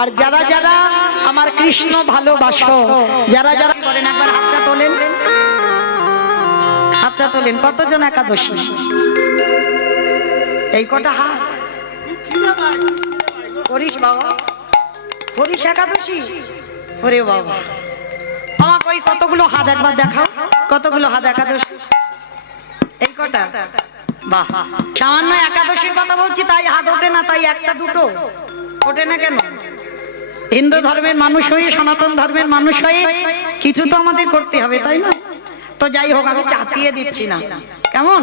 আর যারা যারা আমার কৃষ্ণ ভালোবাসো, যারা যারা করেন একবার হাতটা তোলেন, হাতটা তোলেন। কতজন একাদশী? এই কটা হাত করিস বাবা, করিস একাদশী? ওরে বাবা, আমাকে ওই কতগুলো হাত একবার দেখাও, কতগুলো হাত একাদশী? এই কটা? বাহ, সামান্য একাদশীর কথা বলছি তাই হাত ওঠে না, তাই একটা দুটো ওঠে না কেন? হিন্দু ধর্মের মানুষ হয়ে, সনাতন ধর্মের মানুষ হয়ে কিছু তো আমাদের করতে হবে, তাই না? তো যাই হোক, আমি চাপিয়ে দিচ্ছি না, কেমন?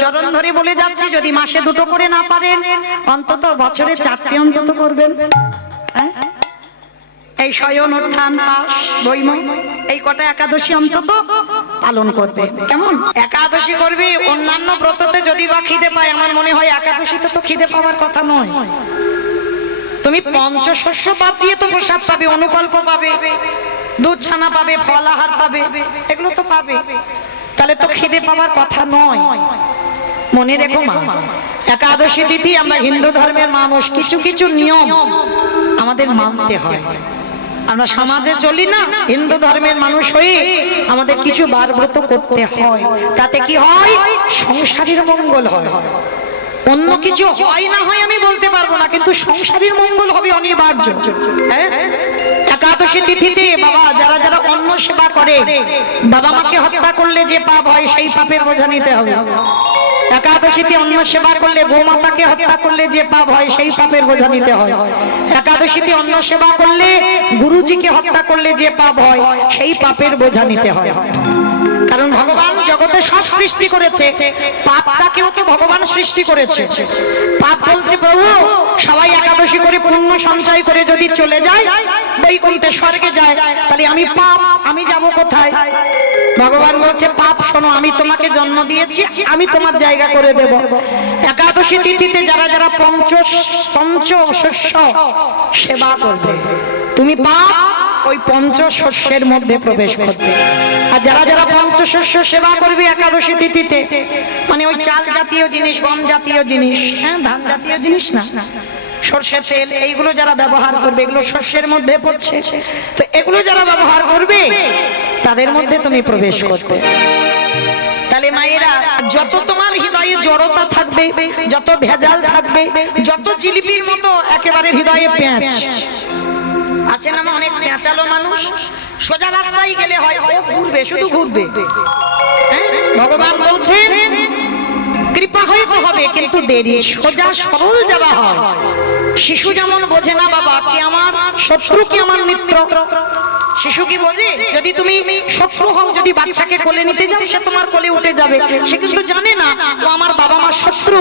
চরণ ধরে বলে যাচ্ছি, যদি মাসে দুটো করে না পারেন অন্তত বছরে 4টে অন্তত করবেন। এই শয়ন উত্থান পাশ বৈম এই কটা একাদশী অন্তত পালন করবে, কেমন? একাদশী করবে। অন্যান্য ব্রততে যদি বা খিদে পায়, আমার মনে হয় একাদশীতে তো খিদে পাওয়ার কথা নয়। তুমি পঞ্চশস্য পাপ দিয়ে তো প্রসাদ পাবে, অনুকল্প পাবে, দুধ ছানা পাবে, ফল আহার পাবে, এগুলো তো পাবে, তাহলে তো খিদে পাওয়ার কথা নয়। মনে রেখো মা, একাদশী তিথি আমরা হিন্দু ধর্মের মানুষ, কিছু কিছু নিয়ম আমাদের মানতে হয়। আমরা সমাজে চলি না, হিন্দু ধর্মের মানুষ হয়ে আমাদের কিছু বার ব্রত করতে হয়। তাতে কি হয়? সংসারের মঙ্গল হয়। অন্য কিছু হয় না হয় আমি বলতে পারবো না, কিন্তু সংসারের মঙ্গল হবে অনিবার্য। হ্যাঁ, একাদশী তিথিতে বাবা যারা যারা অন্ন সেবা করে, বাবা মাকে হত্যা করলে যে পাপ হয় সেই পাপের বোঝা নিতে হবে। একাদশীতে অন্ন সেবা করলে, গোমাতাকে হত্যা করলে যে পাপ হয় সেই পাপের বোঝা নিতে হয়। একাদশীতে অন্ন সেবা করলে, গুরুজিকে হত্যা করলে যে পাপ হয় সেই পাপের বোঝা নিতে হয়। কারণ ভগবান জগতে সব সৃষ্টি করেছে, পাপটাকেও তো ভগবান সৃষ্টি করেছে। পাপ বলছে প্রভু সবাই একাদশী করে পুণ্য সঞ্চয় করে যদি চলে যায় বৈকুণ্ঠে স্বর্গে যায়, তাহলে আমি পাপ, আমি যাব কোথায়? ভগবান বলছে পাপ শোনো, আমি তোমাকে জন্ম দিয়েছি, আমি তোমার জায়গা করে দেব। একাদশী তিথিতে যারা যারা পঞ্চশস্য সেবা করবে, তুমি পাপ ওই পঞ্চশস্যের মধ্যে প্রবেশ করবে। আর যারা যারা পঞ্চশস্য সেবা করবে একাদশী তিথিতে, মানে ওই চাল জাতীয় জিনিস, গম জাতীয় জিনিস, হ্যাঁ ধান জাতীয় জিনিস না, সরষের তেল, এইগুলো যারা ব্যবহার করবে, এগুলো শস্যের মধ্যে পড়ছে, তো এগুলো যারা ব্যবহার করবে তাদের মধ্যে তুমি প্রবেশ করবে। তাহলে মায়েরা, যত তোমার হৃদয়ে জড়তা থাকবে, যত ভেজাল থাকবে, যত জিলিপির মতো একেবারে হৃদয়ে পেঁচ আছে না, অনেক পেঁচালো মানুষ, সোজা রাস্তায় গেলে হয় ও ঘুরবে, শুধু ঘুরবে। ভগবান বলছেন কৃপা হইতে হবে কিন্তু দেরি। সোজা সরল যারা হয়, শিশু যেমন বোঝে না বাবা কি আমার শত্রু কি আমার মিত্র, শিশু কি বোঝে? যদি তুমি শত্রু হও, যদি বাচ্চাকে কোলে নিতে যাও, সে তোমার কোলে উঠে যাবে, সে কিন্তু জানে না ও আমার বাবা মার শত্রু।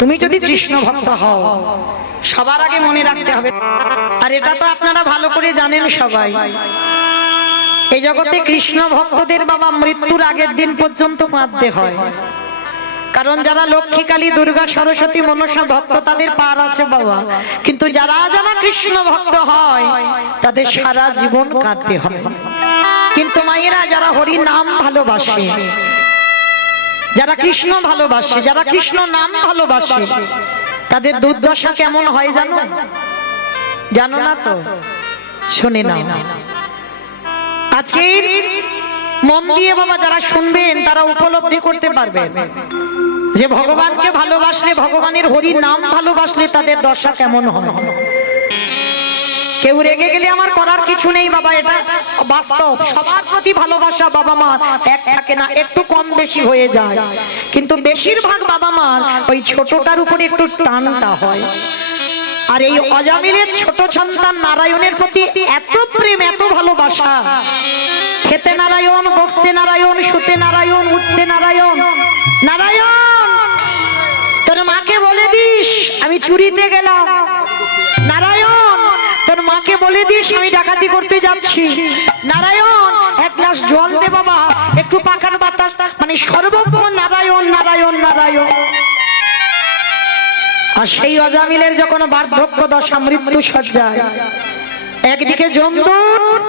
তুমি যদি কৃষ্ণ ভক্ত হও, সবার আগে মনে রাখতে হবে, আর এটা তো আপনারা ভালো করে জানেন সবাই, এই জগতে কৃষ্ণ ভক্তদের বাবা মৃত্যুর আগের দিন পর্যন্ত কাঁদতে হয়। কারণ যারা লক্ষ্মী, কালী, দুর্গা, সরস্বতী, মনসা ভক্ত তাদের পার আছে বাবা, কিন্তু যারা যারা কৃষ্ণ ভক্ত হয় তাদের সারা জীবন কাঁদতে হয়। কিন্তু মায়েরা যারা হরি নাম ভালোবাসে, যারা কৃষ্ণ ভালোবাসে, যারা কৃষ্ণ নাম ভালোবাসে, তাদের দুর্দশা কেমন হয় জানো? জানো না তো? শুনে নাও। আজকে মন দিয়ে বাবা যারা শুনবেন তারা উপলব্ধি করতে পারবেন যে ভগবানকে ভালোবাসলে, ভগবানের হরি নাম ভালোবাসলে তাদের দশা কেমন হয়। কেউ রেগে গেলে আমার করার কিছু নেই বাবা, এটা বাস্তব। সবার প্রতি ভালোবাসা বাবা মা এক থাকে না, একটু কম বেশি হয়ে যায়, কিন্তু বেশিরভাগ বাবা মার ওই ছোটটার উপরে একটু টানটা হয়। আর এই অজামিলের ছোট সন্তান নারায়ণের প্রতি এত প্রেম, এত ভালোবাসা, খেতে নারায়ণ, বসতে নারায়ণ, শুতে নারায়ণ, উঠতে নারায়ণ। নারায়ণ তোর মাকে বলে দিস আমি চুরিতে গেলাম, নারায়ণ তোর মাকে বলে দিস আমি ডাকাতি করতে যাচ্ছি, নারায়ণ এক গ্লাস জল দে বাবা, একটু পাখার বাতাস, মানে সর্বক্ষণ নারায়ণ নারায়ণ নারায়ণ। আর সেই অজামিলের যখন বার্ধক্য দশা, মৃত্যু সজ্জায়, একদিকে যমদূত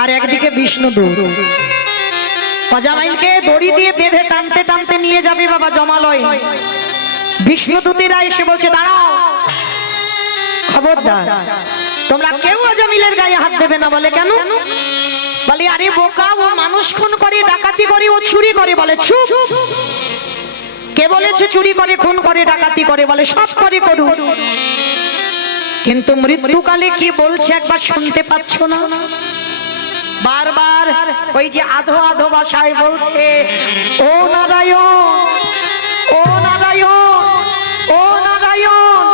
আর একদিকে বিষ্ণুদূত অজামিলকে দড়ি দিয়ে বেঁধে টানতে টানতে নিয়ে যাবে বাবা জমালয়। বিষ্ণুদূতেরা এসে বলছে দাঁড়াও, খবরদার তোমরা কেউ আজামিলের গায়ে হাত দেবে না। বলে কেন? বলে আরে বোকা, ও মানুষ খুন করে, ডাকাতি করে, ও চুরি করে। বলে চুপ, কে বলেছে চুরি করে, খুন করে, ডাকাতি করে? বলে সব করে, করুন। কিন্তু মৃত্যুকালে কি বলছে একবার শুনতে পাচ্ছ না? বারবার ওই যে আধো আধো ভাষায় বলছে, ও নারায়ণ, ও নারায়ণ, ও নারায়ণ।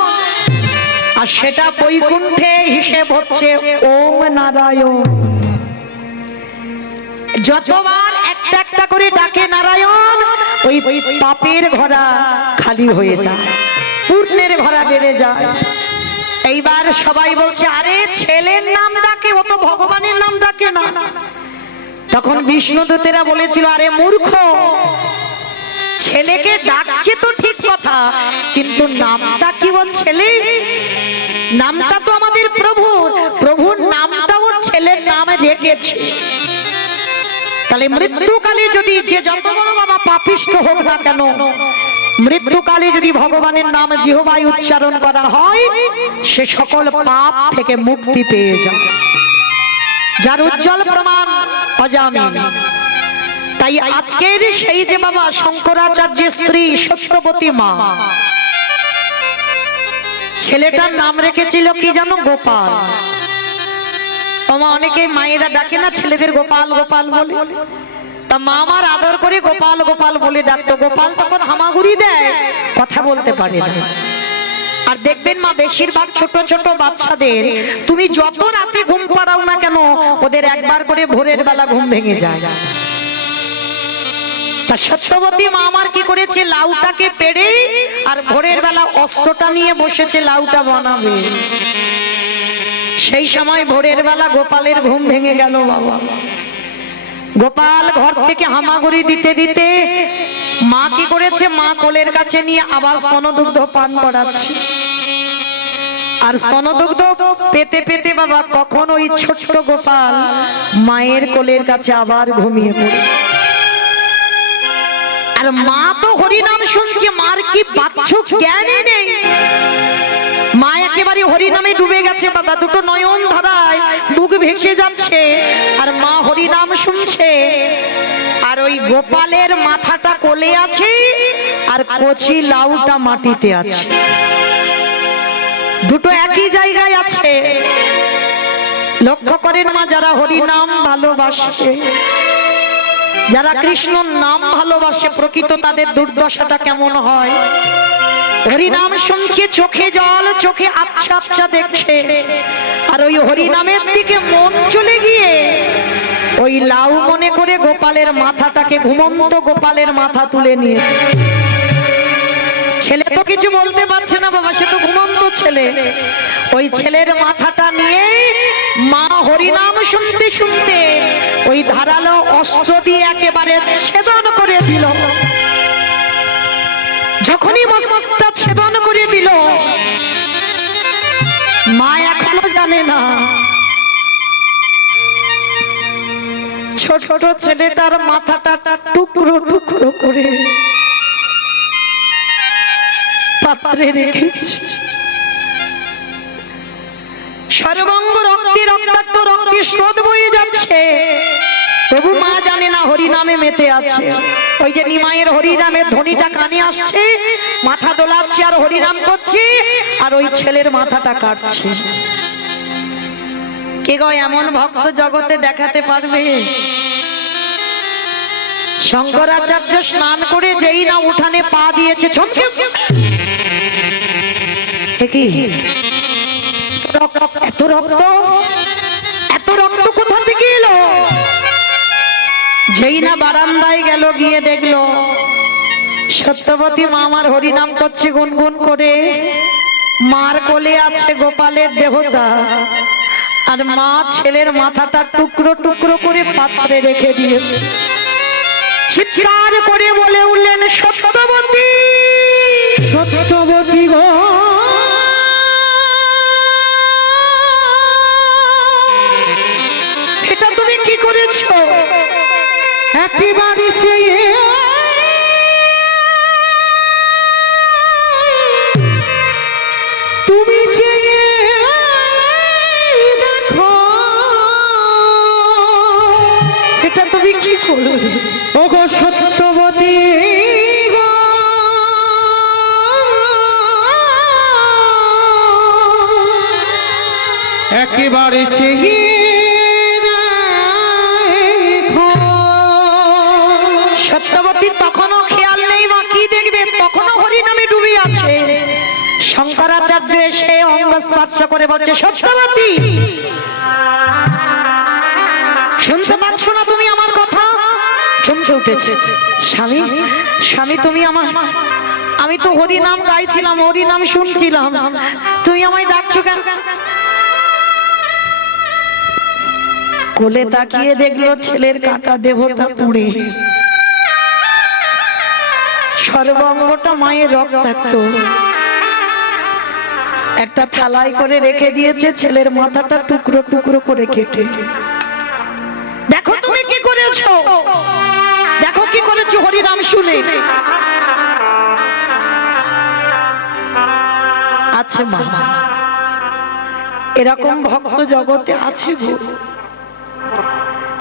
আর সেটা বৈকুণ্ঠে হিসেব হচ্ছে ওম নারায়ণ। যতবার একটা একটা করে ডাকে নারায়ণ, ওই পাপের ঘোড়া খালি হয়ে যায়, পুণ্যের ঘোড়া বেড়ে যায়। এইবার সবাই বলছে আরে ছেলের নাম ডাকে, ও তো ভগবানের নাম ডাকে না। তখন বিষ্ণুদূতেরা বলেছিল আরে মূর্খ, ছেলেকে ডাকছে তো ঠিক কথা, কিন্তু নামটা কি ওর ছেলে? নামটা তো আমাদের প্রভুর, প্রভুর নামটা ওর ছেলের নামে রেখেছে। তাহলে মৃত্যুকালে যদি যে যত বড় বাবা পাপিষ্ঠ হোক না কেন, মৃত্যুকালে যদি ভগবানের নাম জিহ্বায় উচ্চারণ করা হয়, সে সকল পাপ থেকে মুক্তি পেয়ে যায়, যার উজ্জ্বল প্রমাণ অজামিল। তাই আজকের সেই যে বাবা শঙ্করাচার্যের স্ত্রী সত্যবতী মা, ছেলেটার নাম রেখেছিল কি জানো? গোপাল। তোমার অনেকে মায়েরা ডাকে না ছেলেদের গোপাল গোপাল বলে, তা মা আমার আদর করে গোপাল গোপাল বলে ডাকতো। গোপাল তখন হামাগুড়ি দেয়, কথা বলতে পারে না। আর দেখবেন মা বেশিরভাগ ছোট ছোট বাচ্চাদের তুমি যত রাতে ঘুম পাড়াও না কেন, ওদের একবার করে ভোরের বেলা ঘুম ভেঙে যায়। তা সত্যবতী মা আমার কি করেছে? লাউটাকে পেড়ে আর ভোরের বেলা অস্ত্রটা নিয়ে বসেছে লাউটা বানাবে। সেই সময় ভোরের বেলা গোপালের ঘুম ভেঙে গেল বাবা। গোপাল ঘর থেকে হামাগুড়ি দিতে দিতে মা কি করেছে? মা কোলের কাছে নিয়ে আবার স্তনদুগ্ধ পান করাচ্ছে। আর স্তনদুগ্ধ পেতে পেতে বাবা কখন ওই ছোট্ট গোপাল মায়ের কোলের কাছে আবার ঘুমিয়ে পড়ে। আর মা তো হরিনাম শুনছে, মার কি বাচ্চুক জ্ঞানই নেই। মা একেবারে হরিনামে ডুবে গেছে বাবা, দুটো নয়ন ধারায় বুক ভেসে যাচ্ছে, আর মা হরিনাম শুনছে। আর ওই গোপালের মাথাটা কোলে আছে, আর কচি লাউটা মাটিতে আছে, দুটো একই জায়গায় আছে। লক্ষ্য করেন মা, যারা হরিনাম ভালোবাসে, যারা কৃষ্ণর নাম ভালোবাসে, প্রকৃত তাদের দুর্দশাটা কেমন হয়। হরিনাম শুনছে, চোখে জল, চোখে আবছা আবছা দেখছে, আর ওই হরিনামের দিকে মন চলে গিয়ে ওই লাউ মনে করে গোপালের মাথাটাকে, ঘুমন্ত গোপালের মাথা তুলে নিয়েছে। ছেলে তো কিছু বলতে পারছে না বাবা, সে তো ঘুমন্ত ছেলে। ওই ছেলের মাথাটা নিয়ে মা হরিনাম শুনতে শুনতে ওই ধারালো অস্ত্র দিয়ে একেবারে ছেদন করে দিল। যখনই মস্তকটা ছেদন করে দিল, মা এখনো জানে না ছোট ছেলেটার মাথাটা টুকরো টুকরো করে পাত্রে রেখেছে। সর্বাঙ্গ রক্তে রক্তাক্ত, রক্তে স্রোত বয়ে যাচ্ছে, তবু মা জানে না হরিনামে মেতে আছে। ওই যে নিমাইয়ের হরিনামের ধ্বনিটা কানে আসছে, মাথা দোলাচ্ছে আর হরিনাম করছে, আর ওই ছেলের মাথাটা কাটছে। কে গো এমন ভক্ত জগতে দেখাতে পারবে? শঙ্করাচার্য স্নান করে যেই না উঠানে পা দিয়েছে, ছমকে এত রক্ত, এত রক্ত কোথা থেকে এলো? যেই না বারান্দায় গেল, গিয়ে দেখলো সত্যবতী মা আমার হরিনাম করছে গুনগুন করে। মার কোলে আছে গোপালের দেহটা, আর মা ছেলের মাথাটা টুকরো টুকরো করে পাত্রে রেখে দিয়েছে। চিৎকার করে বলে উঠলেন, সত্যবতী, সত্যবতী গো, এটা তুমি কি করেছো? একেবারে চেয়ে তুমি চেয়ে করবে? ওগো সত্যবতী গো, একেবারে চেয়ে দেখো। সত্যবতী তখনও খেয়াল নেই বা কি দেখবে, তখনও হরিনামে ডুবে আছে। শঙ্করাচার্য এসে অঙ্গ স্পর্শ করে বলছে, সত্যবতী শুনতে পাচ্ছ না তুমি আমার কথা? চমকে উঠেছে। স্বামী, স্বামী তুমি আমার, আমি তো হরিনাম গাইছিলাম, হরিনাম শুনছিলাম, তুমি আমায় ডাকছো কেন? কোলে তাকিয়ে দেখলো ছেলের কাটা দেহটা পুড়ে, সর্বাঙ্গটা মায়ের রক্তাক্ত। একটা থালায় করে রেখে দিয়েছে, ছেলের মাথাটা টুকরো টুকরো করে কেটে। দেখো তুমি কি করেছো, দেখো কি করেছো হরিনাম শুনে। আছে মা, এরকম ভক্ত জগতে আছে গো।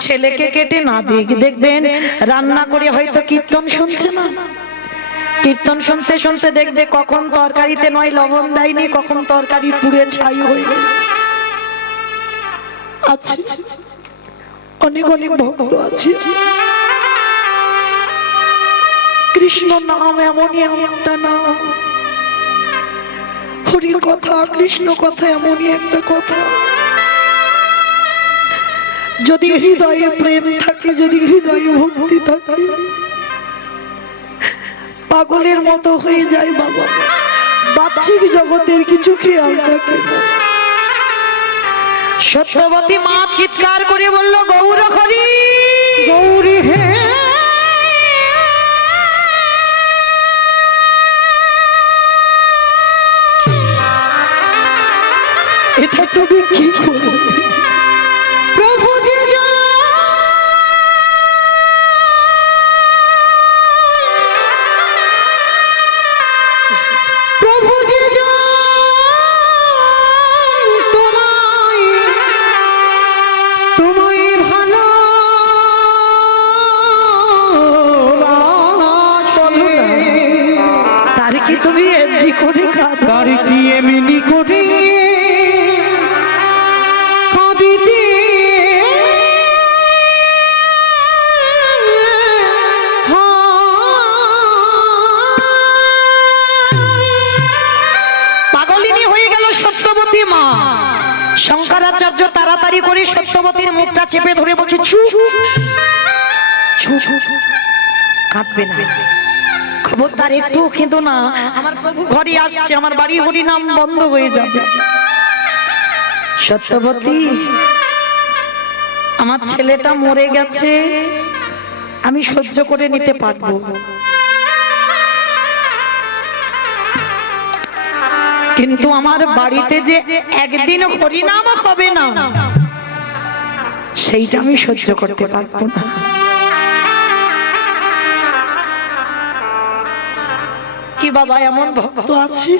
ছেলেকে কেটে না দেখবেন রান্না করে হয়তো কীর্তন শুনছে না, কীর্তন শুনতে শুনতে দেখবে কখন তরকারিতে নয় লবণ দেয়নি, কখন তরকারি পুড়ে ছাই হয়ে গেছে। আছে অনেক অনেক ভক্ত আছে। কৃষ্ণ নাম এমনই একটা নাম, হরির কথা, কৃষ্ণ কথা এমনই একটা কথা। যদি হৃদয়ে প্রেম থাকে, যদি হৃদয়ে ভক্তি থাকে, পাগলের মতো হয়ে যায় বাবা। বাহ্যিক জগতের কিছু খেয়াল থাকে না। সত্যবতী মা চিৎকার করে বলল, গৌর হরি, গৌরী হে, এটা তুমি কি করবে? প্রভু যে প্রভু যে তোমায় তোমায় ভালো তার কি তুমি এমনি করে কাঁদো? তার কি এমনি করে কাঁদিতে পাগলিনী হয়ে গেল সত্যবতী মা। শঙ্করাচার্য তাড়াতাড়ি করে সত্যবতীর মুখটা চেপে ধরে বলছে, চুপ চুপ, কাঁদবে না, খবরদার একটু কেঁদো না, আমার প্রভু ঘরে আসছে, আমার বাড়ি হরিনাম বন্ধ হয়ে যাবে। সত্যবতী, আমার ছেলেটা মরে গেছে, আমি সহ্য করে নিতে পারবো, কিন্তু আমার বাড়িতে যে একদিন হরিনাম হবে না, সেইটা আমি সহ্য করতে পারবো না। কি বাবা, এমন ভক্ত আছে,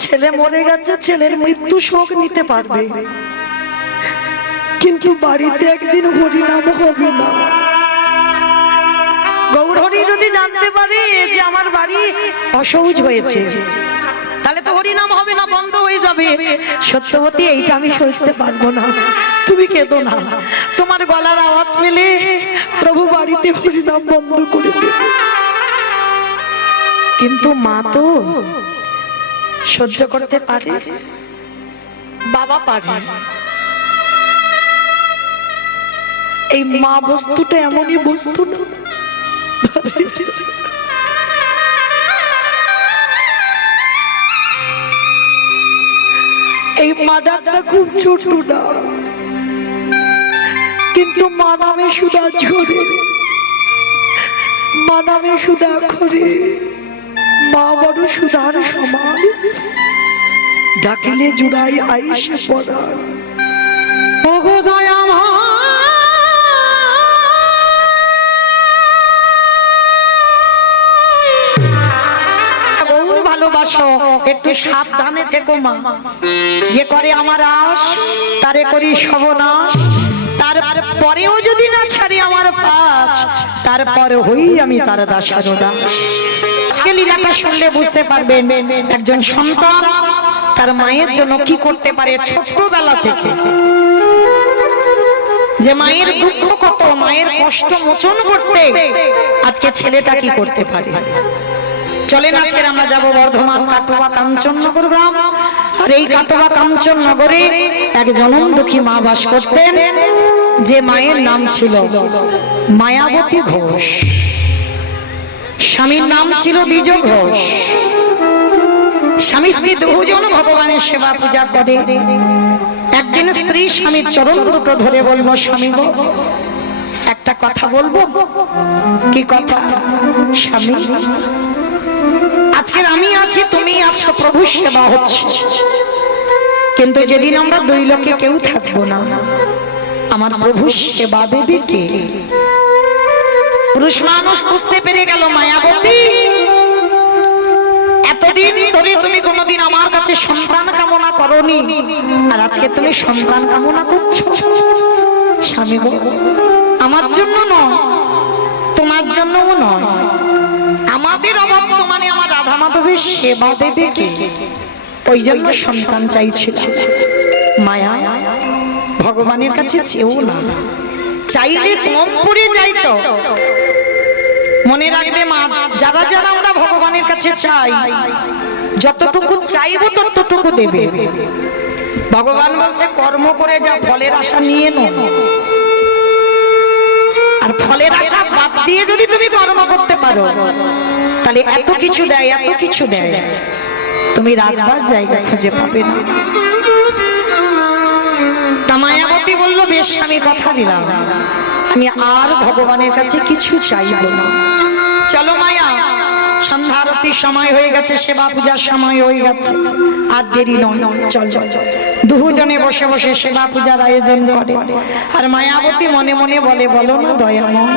ছেলে মরে গেছে, ছেলের মৃত্যু শোক নিতে পারবে, কিন্তু বাড়িতে একদিন হরিনাম হবে না। গৌরহরি যদি জানতে পারে যে আমার বাড়ি অসহজ হয়েছে, তাহলে তো হরিনাম হবে না, বন্ধ হয়ে যাবে। সত্যবতী, এইটা আমি সইতে পারবো না, তুমি কেঁদো না, তোমার গলার আওয়াজ পেলে প্রভু বাড়িতে হরিনাম বন্ধ করে দেবে। কিন্তু মা তো সহ্য করতে পারে, বাবা পারে। এই মা বস্তুটা এমনই বস্তু না, এই মা ডাকটা খুব ছোট না, কিন্তু মা নামে সুধা ঝরে, মা নামে সুধা খরে, মা বড় সুধার সমান, ডাকিলে জুড়াই আইসে পড়ার। ওগো দয়া ভালোবাসো, একটু সাবধানে থেকো মা। যে করে আমার আশ, তারে করি সর্বনাশ, তারপরেও যদি না ছাড়ি আমার পাঁচ, তারপরে হই আমি তার দাসারও দাস। আজকে লীলাটা শুনলে বুঝতে পারবেন একজন সন্তান তার মায়ের জন্য কি করতে পারে। ছোটবেলা থেকে যে মায়ের দুঃখ কত, মায়ের কষ্ট মোচন করতে আজকে ছেলেটা কি করতে পারে। চলেন আজকে আমরা যাব বর্ধমান কাটোয়া কাঞ্চননগর গ্রাম। আর এই কাটোয়া কাঞ্চননগরে এক জনম দুঃখী মা বাস করতেন, যে মায়ের নাম ছিল মায়াবতী ঘোষ, স্বামীর নাম ছিল দ্বিজ ঘোষ। স্বামী স্ত্রী দুজন ভগবানের সেবা পূজা করে। একদিন স্ত্রী স্বামীর চরণ দুটো ধরে বলল, স্বামী গো একটা কথা বলবো। কি কথা? স্বামী আজকের আমি আছি, তুমি আছো, প্রভু সেবা হচ্ছে, কিন্তু যেদিন আমরা দুই লোকে কেউ থাকবো না, আমার প্রভু সেবা দেবে কে? পুরুষ মানুষ বুঝতে পেরে গেল, মায়াবতী এতদিন ধরে তুমি কোনোদিন আমার কাছে সন্তান কামনা করনি, আর আজকে তুমি সন্তান কামনা করছো। স্বামী গো আমার জন্য নয়, তোমার জন্যও নয়, আমাদের অভাব মানে আমার রাধা মাধবের সেবা দেবে কে? ওই জন্য সন্তান চাইছিল। মায়া ভগবানের কাছে চেয়েও না, চাইলে কম পড়ে যাইতো। মনে রাখবে মা, যারা যারা আমরা ভগবানের কাছে চাই, যতটুকু চাইবো ততটুকু দেবে। ভগবান বলছে কর্ম করে যা, ফলের আশা নিয়ে নো। আর ফলের আশা বাদ দিয়ে যদি তুমি কর্ম করতে পারো, তাহলে এত কিছু দেয়, এত কিছু দেয়, তুমি রাখবার জায়গা খুঁজে পাবে না। তা মায়াবতী বলল, বেশ আমি কথা দিলাম, আমি আর ভগবানের কাছে কিছু চাইব না। চলো মায়া, সন্ধ্যা আরতির সময় হয়ে গেছে, সেবা পূজার সময় হয়ে গেছে, আর দেরি নয়, চল চল। দুজনে বসে বসে সেবা পূজার আয়োজন করে। আর মায়াবতী মনে মনে বলে, বলো না দয়াময়,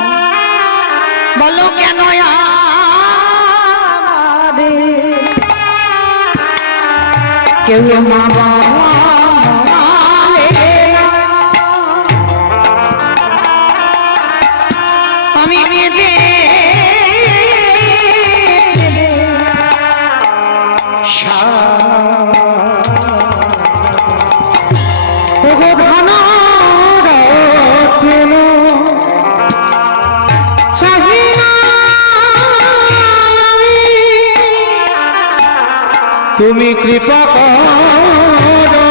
বলো কেন কেউ মা আমি তুমি কৃপা করো,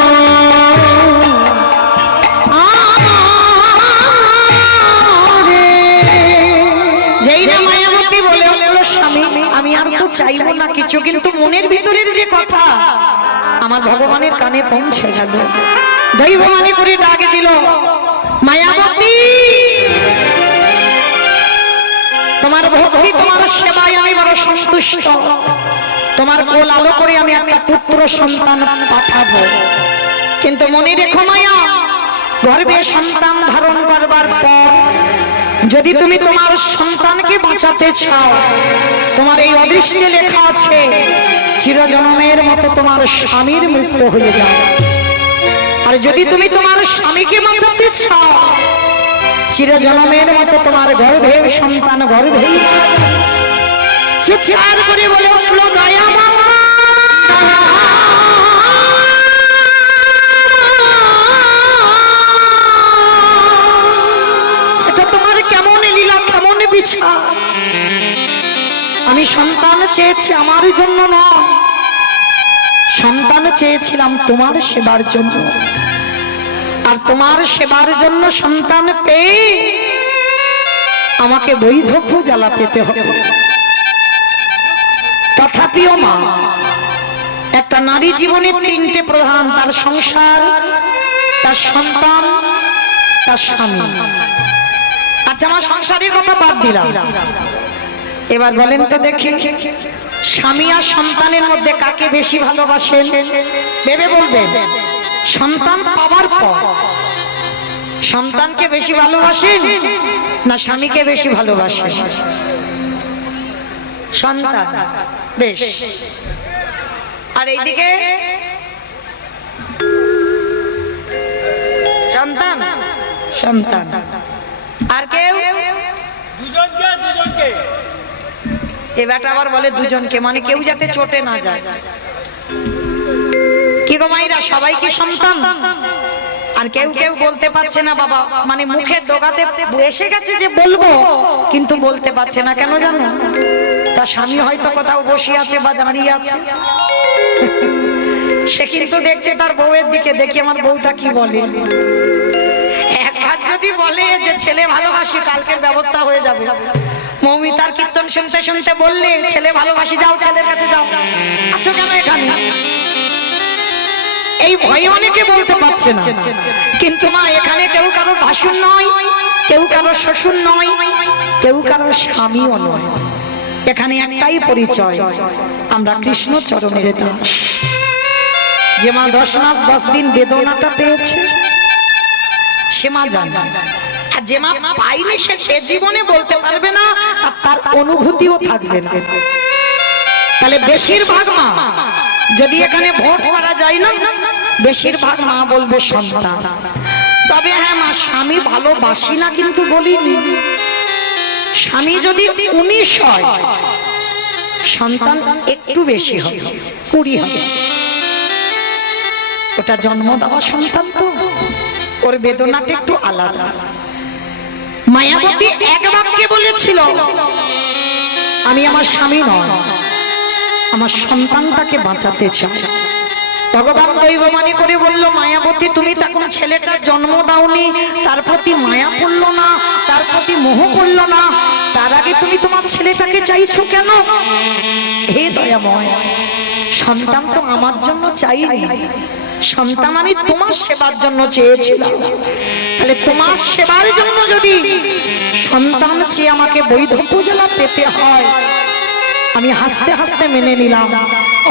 যেই না মায়াবতী বলে উঠল, স্বামী আমি আর তো চাইবো না কিছু, কিন্তু মনের ভিতরের যে কথা আমার ভগবানের কানে পৌঁছে গেল। দৈব মানে করে ডাকে দিল, মায়াবতী তোমার ভক্তি, তোমার সেবায় আমি বড় সন্তুষ্ট। তোমার কোল আলো করে আমি একটা পুত্র সন্তান পাঠাবো, কিন্তু মনে রেখো মায়া, গর্ভে সন্তান ধারণ করবার পর যদি তুমি তোমার সন্তানকে বাঁচাতে চাও, তোমার এই অদৃষ্টে লেখা আছে চিরজন্মের মতো তোমার স্বামীর মৃত্যু হয়ে যাবে। আর যদি তুমি তোমার স্বামীকে বাঁচাতে চাও, চিরজন্মের মতো তোমার গর্ভে সন্তান গর্ভেই চিৎকার করে বলে উঠল, দয়া মামা, এটা তোমার কেমন লীলা, কেমন বিচার? আমি সন্তান চেয়েছি আমার জন্য নয়, সন্তান চেয়েছিলাম তোমার সেবার জন্য। আর তোমার সেবার জন্য সন্তান পেয়ে আমাকে বৈধব্য জ্বালা পেতে হবে। তথাপিও মা, একটা নারী জীবনের তিনটে প্রধান, তার সংসার, তার সন্তান, তার স্বামী। আচ্ছা আমার সংসারের কথা বাদ দিলাম, এবার বলেন তো দেখি, স্বামী আর সন্তানের মধ্যে কাকে বেশি ভালোবাসেন? ভেবে বলবেন। সন্তান পাওয়ার পর সন্তানকে বেশি ভালোবাসেন না স্বামীকে বেশি ভালোবাসেন? সন্তান। বেশ, আর এইদিকে সন্তান, সন্তান। আর কেউ? এবারটা আবার বলে দুজনকে, মানে কেউ যাতে চটে না যায়। কি গো মাইরা, সবাই কি সন্তান? আর কেউ কেউ বলতে পারছে না বাবা, মানে মুখের ডোগাতে এসে গেছে যে বলবো, কিন্তু বলতে পারছে না। কেন জানো? তার স্বামী হয়তো কোথাও বসে আছে বা দাঁড়িয়ে আছে, সে কিন্তু দেখছে তার বউয়ের দিকে, দেখি আমার বউটা কি বলে। একবার যদি বলে যে ছেলে ভালোবাসি, কালকের ব্যবস্থা হয়ে যাবে। মৌমিতার কীর্তন শুনতে শুনতে বললে ছেলে ভালোবাসি, যাও ছেলের কাছে যাও। আছো কেন এখানে? এই ভয়ে অনেকে বলতে পারছে না। কিন্তু মা, এখানে কেউ কারো ভাসুর নয়, কেউ কারো শ্বশুর নয়, কেউ কারো স্বামীও নয়। এখানে একটাই পরিচয়, আমরা কৃষ্ণ চরণের দাস। যে মা 10 মাস 10 দিন বেদনাটা পেয়েছে সে মা জানে, আর যে মা পাইনি সে জীবনে বলতে পারবে না, আর তার অনুভূতিও থাকবে না। তাহলে বেশিরভাগ মা, যদি এখানে ভোট করা যায় না, বেশিরভাগ মা বলবে সন্তান। তবে হ্যাঁ মা, স্বামী ভালোবাসি না কিন্তু বলিনি। স্বামী যদি 19 হয়, সন্তান একটু বেশি হবে, 20 হবে। ওটা জন্ম দেওয়া সন্তান, তো ওর বেদনাটা একটু আলাদা। মায়াবতী এক বাক্যে বলেছিল, আমি আমার স্বামী নয়, আমার সন্তানটাকে বাঁচাতে চাই। ভগবান দৈববাণী করে বলল, মায়াবতী তুমি তখন ছেলেটার জন্ম দাওনি, তার প্রতি মায়া পড়লো না, তার প্রতি মোহ পড়লো না, তার আগে তুমি তোমার ছেলেটাকে চাইছো কেন? হে দয়াময়, সন্তান তো আমার জন্য চাইনি, সন্তান আমি তোমার সেবার জন্য চেয়েছিলাম। তাহলে তোমার সেবার জন্য যদি সন্তান চেয়ে আমাকে বৈধ পূজা পেতে হয়, আমি হাসতে হাসতে মেনে নিলাম।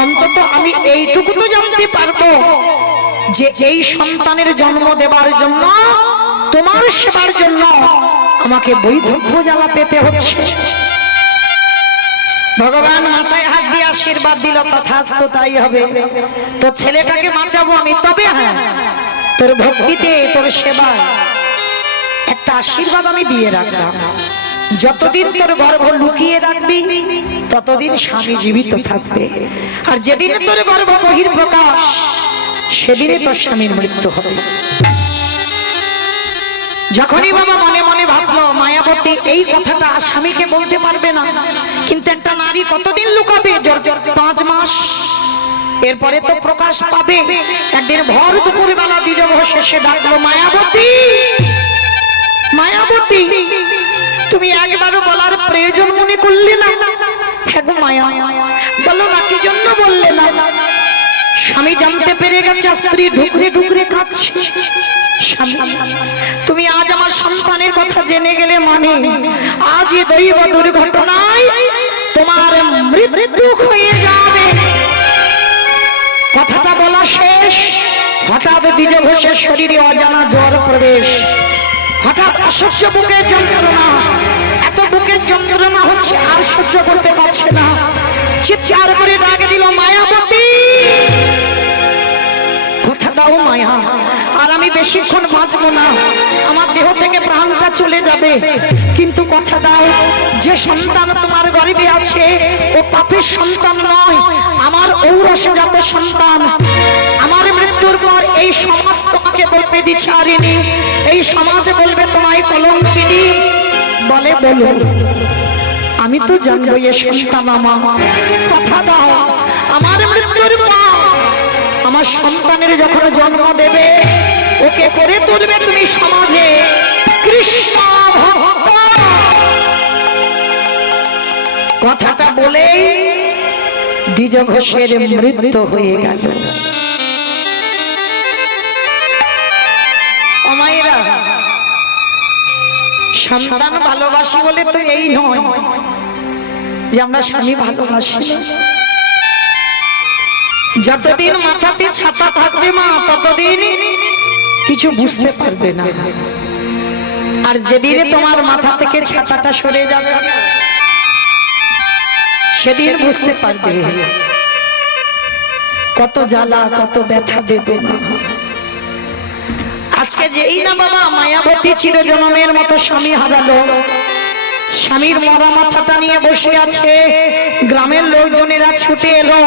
অন্তত আমি এইটুকু তো জানতে পারবো যে এই সন্তানের জন্ম দেবার জন্য, তোমার সেবার জন্য আমাকে বৈধ পূজা পেতে হচ্ছে। ভগবান মাথায় হাত দিয়ে আশীর্বাদ দিল, তথাস্তু তাই হবে। তোর ছেলেটাকে বাঁচাবো আমি, তবে হ্যাঁ তোর ভক্তিতে, তোর সেবায় একটা আশীর্বাদ আমি দিয়ে রাখলাম। যতদিন তোর গর্ভ লুকিয়ে রাখবি, ততদিন স্বামী জীবিত থাকবে। আর যেদিন তোর গর্ভ বহির্প্রকাশ, সেদিনে তোর স্বামীর মৃত্যু হবে। যখনই বাবা মনে মনে ভাবলো মায়াবতী এই কথাটা স্বামীকে বলতে পারবে না, কিন্তু একটা নারী কতদিন লুকাবে? 5 মাস, এরপরে তো প্রকাশ পাবে। একদিন ভর দুপুর বেলা দ্বিজ শেষে ডাকলো, মায়াবতী, মায়াবতী, তুমি একবারও বলার প্রয়োজন মনে করলে না? হ্যাঁ গো মায়া, বলো না, কি জন্য বললে না? স্বামী জানতে পেরে গেছে, স্ত্রী ঢুকরে ঢুকরে কাঁদছে। স্বামী, তুমি আজ আমার সন্তানের কথা জেনে গেলে, মানে আজ এই দৈব দুর্ঘটনায় তোমার মৃত্যু হয়ে যাবে। কথাটা বলা শেষ, হঠাৎ দ্বিজ ঘোষের শরীরে অজানা জ্বর প্রবেশ। হঠাৎ অসহ্য বুকের যন্ত্রণা, এত বুকের যন্ত্রণা হচ্ছে আর সহ্য করতে পারছে না। চিৎকার করে ডাক দিল, মায়াবতী, কথা দাও মায়া, আর আমি বেশিক্ষণ বাঁচবো না, আমার দেহ থেকে প্রাণটা চলে যাবে, কিন্তু কথা দাও, যে সন্তান তোমার গর্ভে আছে ও পাপের সন্তান নয়, আমার ঔরসজাত সন্তান। আমার মৃত্যুর পর এই সমাজ তোমাকে বলবে দ্বিচারিণী, এই সমাজ বলবে তোমায় কলঙ্কিনী। বলে বলো, আমি তো জানবো এ সন্তান আমার। কথা দাও, আমার মৃত্যুর পর আমার সন্তানের যখন জন্ম দেবে, ওকে করে তুলবে তুমি সমাজে কৃষ্ণ ভক্ত। কথাটা বলে দ্বিজ ঘোষের মৃত্যু হয়ে গেল। অমায়েরা, সন্তান ভালোবাসি বলে তো এই নয় যে আমরা স্বামী ভালোবাসি। যতদিন মাথাতে ছাতা থাকবে মা, ততদিন কিছু বুঝতে পারবে না। আর যেদিনে তোমার মাথা থেকে ছাতাটা সরে যাবে, সেদিন বুঝতে পারবে কত জ্বালা, কত ব্যথা বেদনা। আজ আজকে যেই না বাবা মায়াবতী চিরজনমের মতো স্বামী হারালো, স্বামীর মরা মাথাটা নিয়ে বসে আছে, গ্রামের লোকজনেরা ছুটে এলো,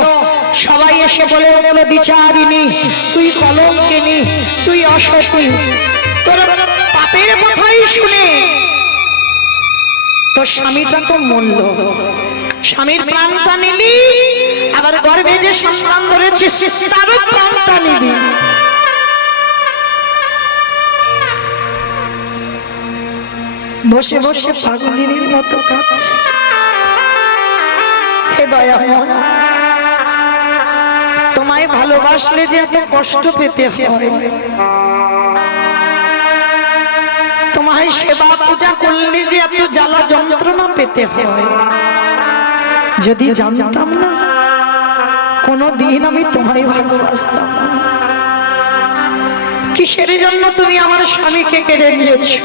সবাই এসে বলে উঠল, বিচারিণী তুই কলঙ্কিনী, তুই অসতী, তোর পাপের কথাই শুনে তোর স্বামীটা তো মরল, স্বামীর প্রাণটা নিলি, আবার গর্ভে যে সন্তান ধরেছিস তারও প্রাণটা নিলি। বসে বসে পাগলিনীর মতো কাঁদছে। হে দয়াময়, তোমায় ভালোবাসলে যে এত কষ্ট পেতে হয়, তোমায় সেবা পূজা করলে যে এত জ্বালা যন্ত্রণা পেতে হয়, যদি জানতাম না কোনদিন আমি তোমায় ভালোবাসতাম না। কিসের জন্য তুমি আমার স্বামীকে কেড়ে নিয়েছো?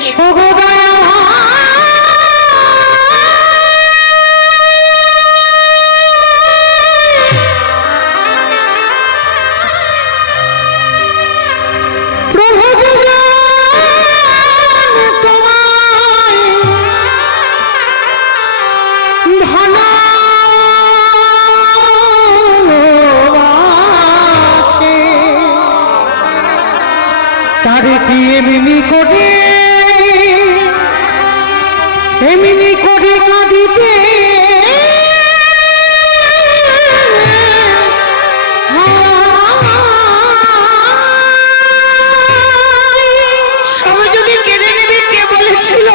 এমনি করে কাঁদিতে সবাই যদি কেড়ে নেবে, কে বলেছিল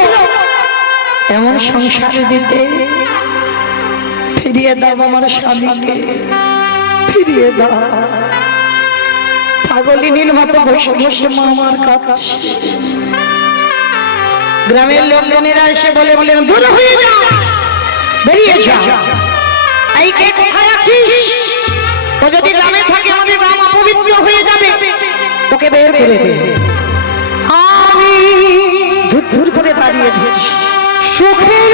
এমন সংসার দিতে? ফিরিয়ে দাও আমার স্বামীকে, ফিরিয়ে দাও। পাগলিনীর মতো বসে বসে মা আমার কাছে। গ্রামের লোকজনেরা এসে বলে বলেন, দূর হয়ে যা, বেরিয়ে যা। এই কে কোথায় আছিস? ও যদি গ্রামে থাকে আমাদের গ্রাম অপবিত্র হয়ে যাবে, ওকে বের করে দে। আমি ধুর ধুর করে দাঁড়িয়ে দিচ্ছি, সুখের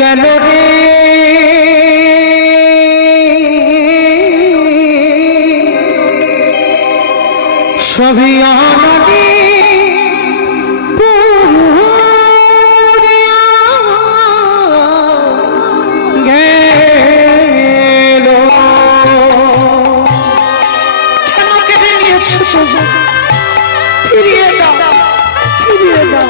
গেল রে সবই আমাকে গেল। কেন কেটে নিয়েছো? ফিরিয়ে দাও, ফিরিয়ে দাও।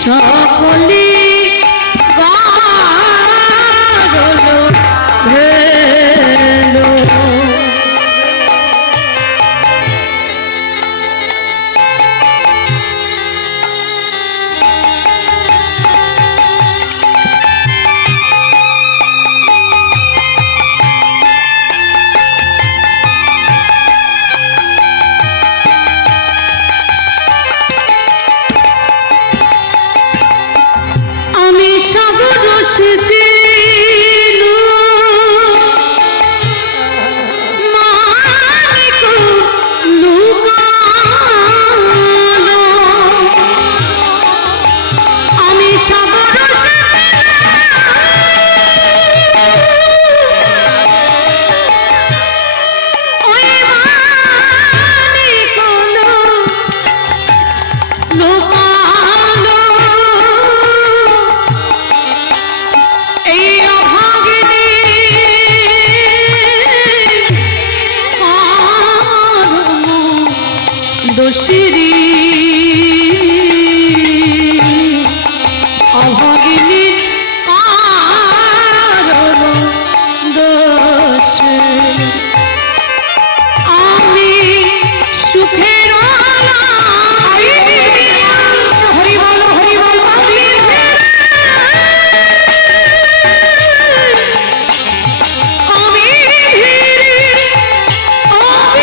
সকলি গা ছিল মানিক লুকানো আমি সাগর ওই মানিক লুকানো এই অভাগিনী দোষিনী অভাগিনী দোষ আমি সুখের হরি বল হরি বল আমি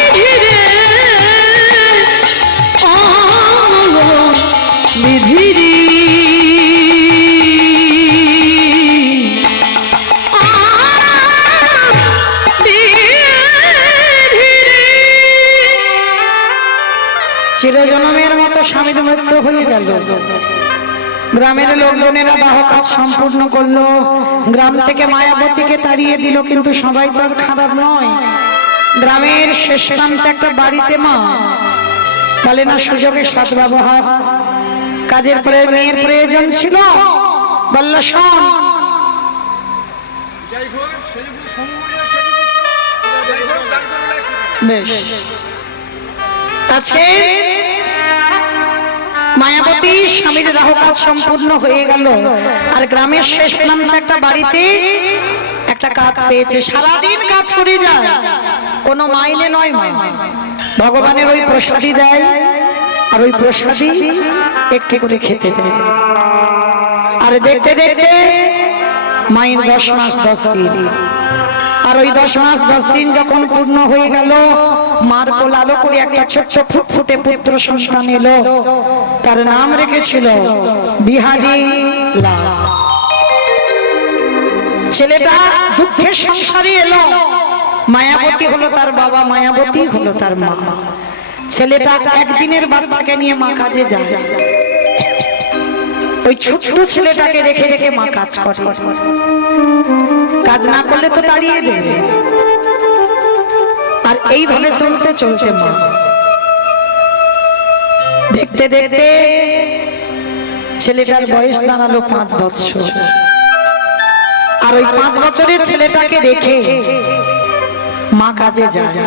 ধীরে বিধিরি চিরজনমের মতো স্বামীর মৃত্যু হয়ে গেল। গ্রামের লোকজনেরা দাহ কাজ সম্পূর্ণ করলো, গ্রাম থেকে মায়াবতীকে তাড়িয়ে দিল, কিন্তু সবাই তো আর খারাপ নয়। গ্রামের শেষ প্রান্তে একটা বাড়িতে মা বলে না সুযোগে সৎ ব্যবহার, কাজের পরে মেয়ের প্রয়োজন ছিল, বলল শোন বেশ। আজকে মায়াবতী স্বামীর দাহ কাজ সম্পূর্ণ হয়ে গেল, আর গ্রামের শেষ প্রান্তে একটা বাড়িতে একটা কাজ পেয়েছে। সারাদিন কাজ করে যায়, কোনো মাইনে নয়, ভগবানের ওই প্রসাদী দেয়, আর ওই প্রসাদী একটু করে খেতে দেয়। আর দেখতে দেখতে মায়ের 10 মাস 10 দিন, আর ওই 10 মাস 10 দিন যখন পূর্ণ হয়ে গেল, মার কোল আলো করে একটা ছোট্ট ফুটফুটে পুত্র সন্তান এলো। তার নাম রেখেছিল বিহারী লাল। ছেলেটা দুঃখের সংসারে এলো, মায়াবতী হলো তার বাবা, মায়াবতী হলো তার মা। ছেলেটা একদিনের বাচ্চাকে নিয়ে মা কাজে যায়, ওই ছোট্ট ছেলেটাকে রেখে রেখে মা কাজ করে। কাজ না করলে তো তাড়িয়ে দেবে। আর এইভাবে চলতে চলতে মা দেখতে দেখতে ছেলেটার বয়স দাঁড়ালো 5 বছর। আর ওই 5 বছরের ছেলেটাকে রেখে মা কাজে যায়।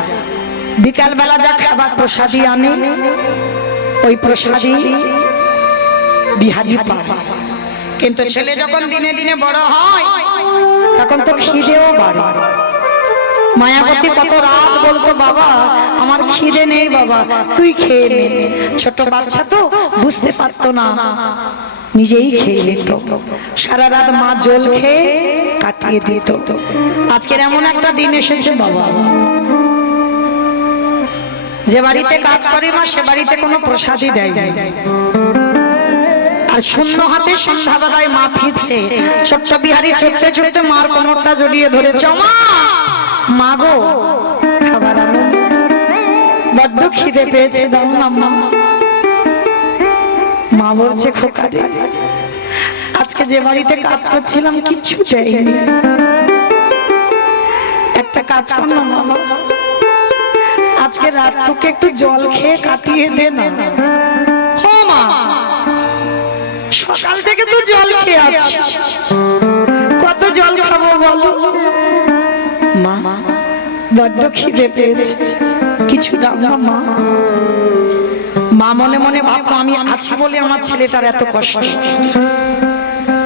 বিকাল বেলা যা খাবার প্রসাদী আনে, ওই প্রসাদী বিহারী পায়। কিন্তু ছেলে যখন দিনে দিনে বড় হয়, তখন তো খিদেও বাড়ে। মায়াবতী কত রাত বলতো, বাবা আমার খিদে নেই, বাবা তুই খেয়ে নে। ছোট বাচ্চা তো বুঝতে পারতো না, নিজেই খেয়ে নিত। সারা রাত মা জল খেয়ে কাটিয়ে দিত। আজকের এমন একটা দিন এসেছে বাবা, যে বাড়িতে কাজ করে মা, সে বাড়িতে কোনো প্রসাদই দেয় না। আর শূন্য হাতে সন্ধ্যাবেলায় মা ফিরছে, ছোট্ট বিহারী ছুটতে ছুটতে মার কোমরটা জড়িয়ে ধরেছে। মা, মা গো খাবার আনো, বড্ড খিদে পেয়েছে, দাও না মা। মা বলছে খোকা রে, আজকে যে বাড়িতে কাজ করছিলাম কিচ্ছু দেয়নি, একটা কাজ কর না মা, আজকে রাতটুকু একটু জল খেয়ে কাটিয়ে দে না। ও মা, সকাল থেকে তো জল খেয়ে আছি, কত জল খাবো বলো? মা বড্ড খিদে পেয়েছে, কিছু দাও না মা। মা মনে মনে ভাবতো আমি আছি বলে আমার ছেলেটার এত কষ্ট,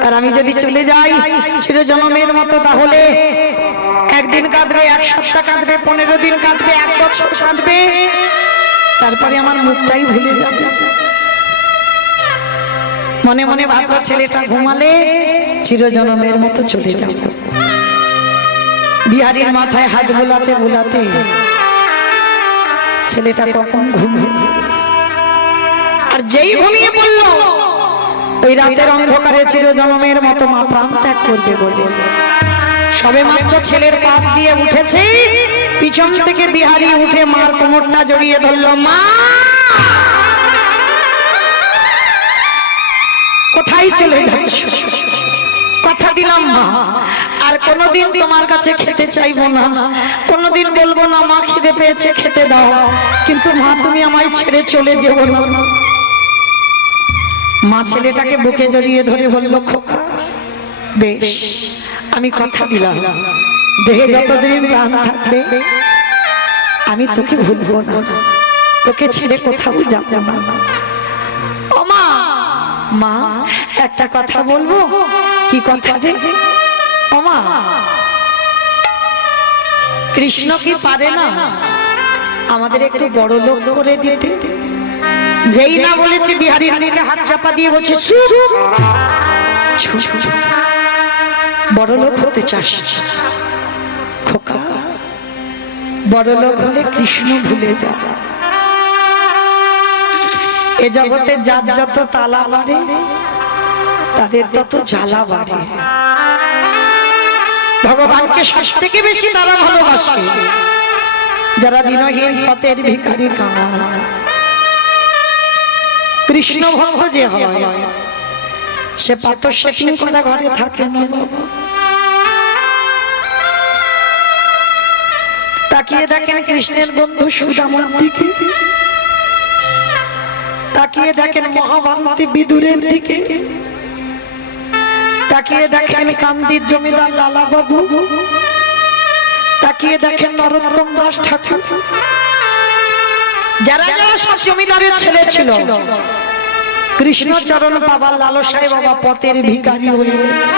আর আমি যদি চলে যাই চিরজনমের মতো, তাহলে একদিন কাঁদবে, 1 সপ্তাহ কাঁদবে, 15 দিন কাঁদবে, 1 বছর কাঁদবে, তারপরে আমার মুখটাই ভুলে যাবে। মনে মনে ভাবতো ছেলেটা ঘুমালে চিরজনমের মতো চলে যাবে। বিহারীর মাথায় হাত বোলাতে বোলাতে ছেলেটা কখন ঘুমিয়ে পড়েছে। আর যেই ঘুমিয়ে পড়ল, ওই রাতের অন্ধকারে চিরজনমের মতো মা প্রাণ ত্যাগ করবে বলে সবে মাত্র ছেলের পাশ দিয়ে উঠেছে, পিছন থেকে বিহারী উঠে মার কোমরটা জড়িয়ে ধরল। মা কোথায় চলে যাচ্ছ? কথা দিলাম মা, আর কোনোদিন তোমার কাছে খেতে চাইবো না, কোনোদিন বলবো না মা খিদে পেয়েছে খেতে দাও, কিন্তু মা তুমি আমায় ছেড়ে চলে যেও না। মা ছেলেটাকে বুকে জড়িয়ে ধরে বলল, খোকা বেশ, আমি কথা দিলাম দেহে যতদিন প্রাণ থাকবে আমি তোকে ভুলবো না, তোকে ছেড়ে কোথাও যাবো না। ও মা, মা একটা কথা বলবো। কি কথা রে? ও মা, কৃষ্ণ কি পারে না আমাদের একটু বড় লোক করে দিতে? যেই না বলেছে বিহারী হানিকে হাত চাপা দিয়ে বলছে, বড় লোক হতে চাস? খোকা, বড় লোক হলে কৃষ্ণ ভুলে যা। এ জগতে যার যত তালা বাড়ে তাদের তত জ্বালা বাড়ে। ভগবানকে সব থেকে বেশি তারা ভালোবাসে যারা দিনহীন পথের ভিখারি কাঙাল। কৃষ্ণ ভক্ত যে হয় সে পাথর সেটিং করা ঘরে থাকে না বাবা। তাকিয়ে দেখেন কৃষ্ণের বন্ধু সুদামার দিকে, তাকিয়ে দেখেন মহাভারতী বিদুরের দিকে, তাকিয়ে দেখেন কান্দির জমিদার লালা বাবু, তাকিয়ে দেখেন নরোত্তম দাস ঠাকুর, যারা যারা সব জমিদারের ছেলে ছিল কৃষ্ণচরণ বাবা লালসাই বাবা পথের ভিখারি হয়ে গেছে।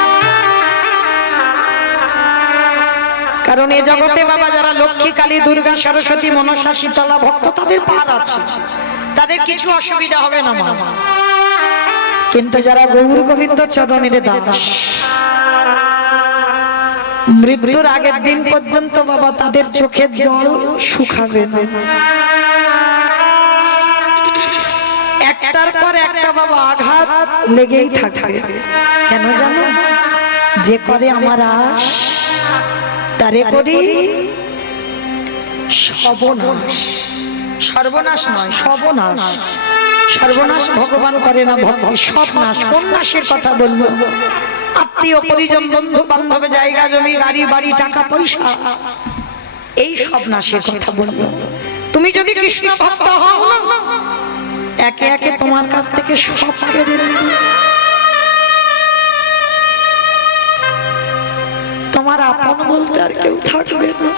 কারণ এ জগতে বাবা যারা লক্ষ্মী, কালী, দুর্গা, সরস্বতী, মনসা, শীতলা ভক্ত তাদের পার আছে, তাদের কিছু অসুবিধা হবে না মা। কিন্তু যারা গৌর গোবিন্দ চরণের দাস, মৃত্যুর আগের দিন পর্যন্ত বাবা তাদের চোখের জল শুকাবে না। একটার পর একটা বাবা আঘাত লেগেই থাকবে। কেন জানো? যে করে আমার আশ তারে করি সর্বনাশ। সর্বনাশ নয়, সর্বনাশ। সর্বনাশ ভগবান করে না, ভক্তি সব নাশ। কোন নাশের কথা বলবো? আত্মীয় পরিজন, বন্ধু বান্ধব, জায়গা জমি, গাড়ি বাড়ি, টাকা পয়সা, এই সব নাশের কথা বলবো। তুমি যদি কৃষ্ণ ভক্ত হও না, একে একে তোমার কাছ থেকে সব কেড়ে নেবে। তোমার আপন বলতে আর কেউ থাকবে না,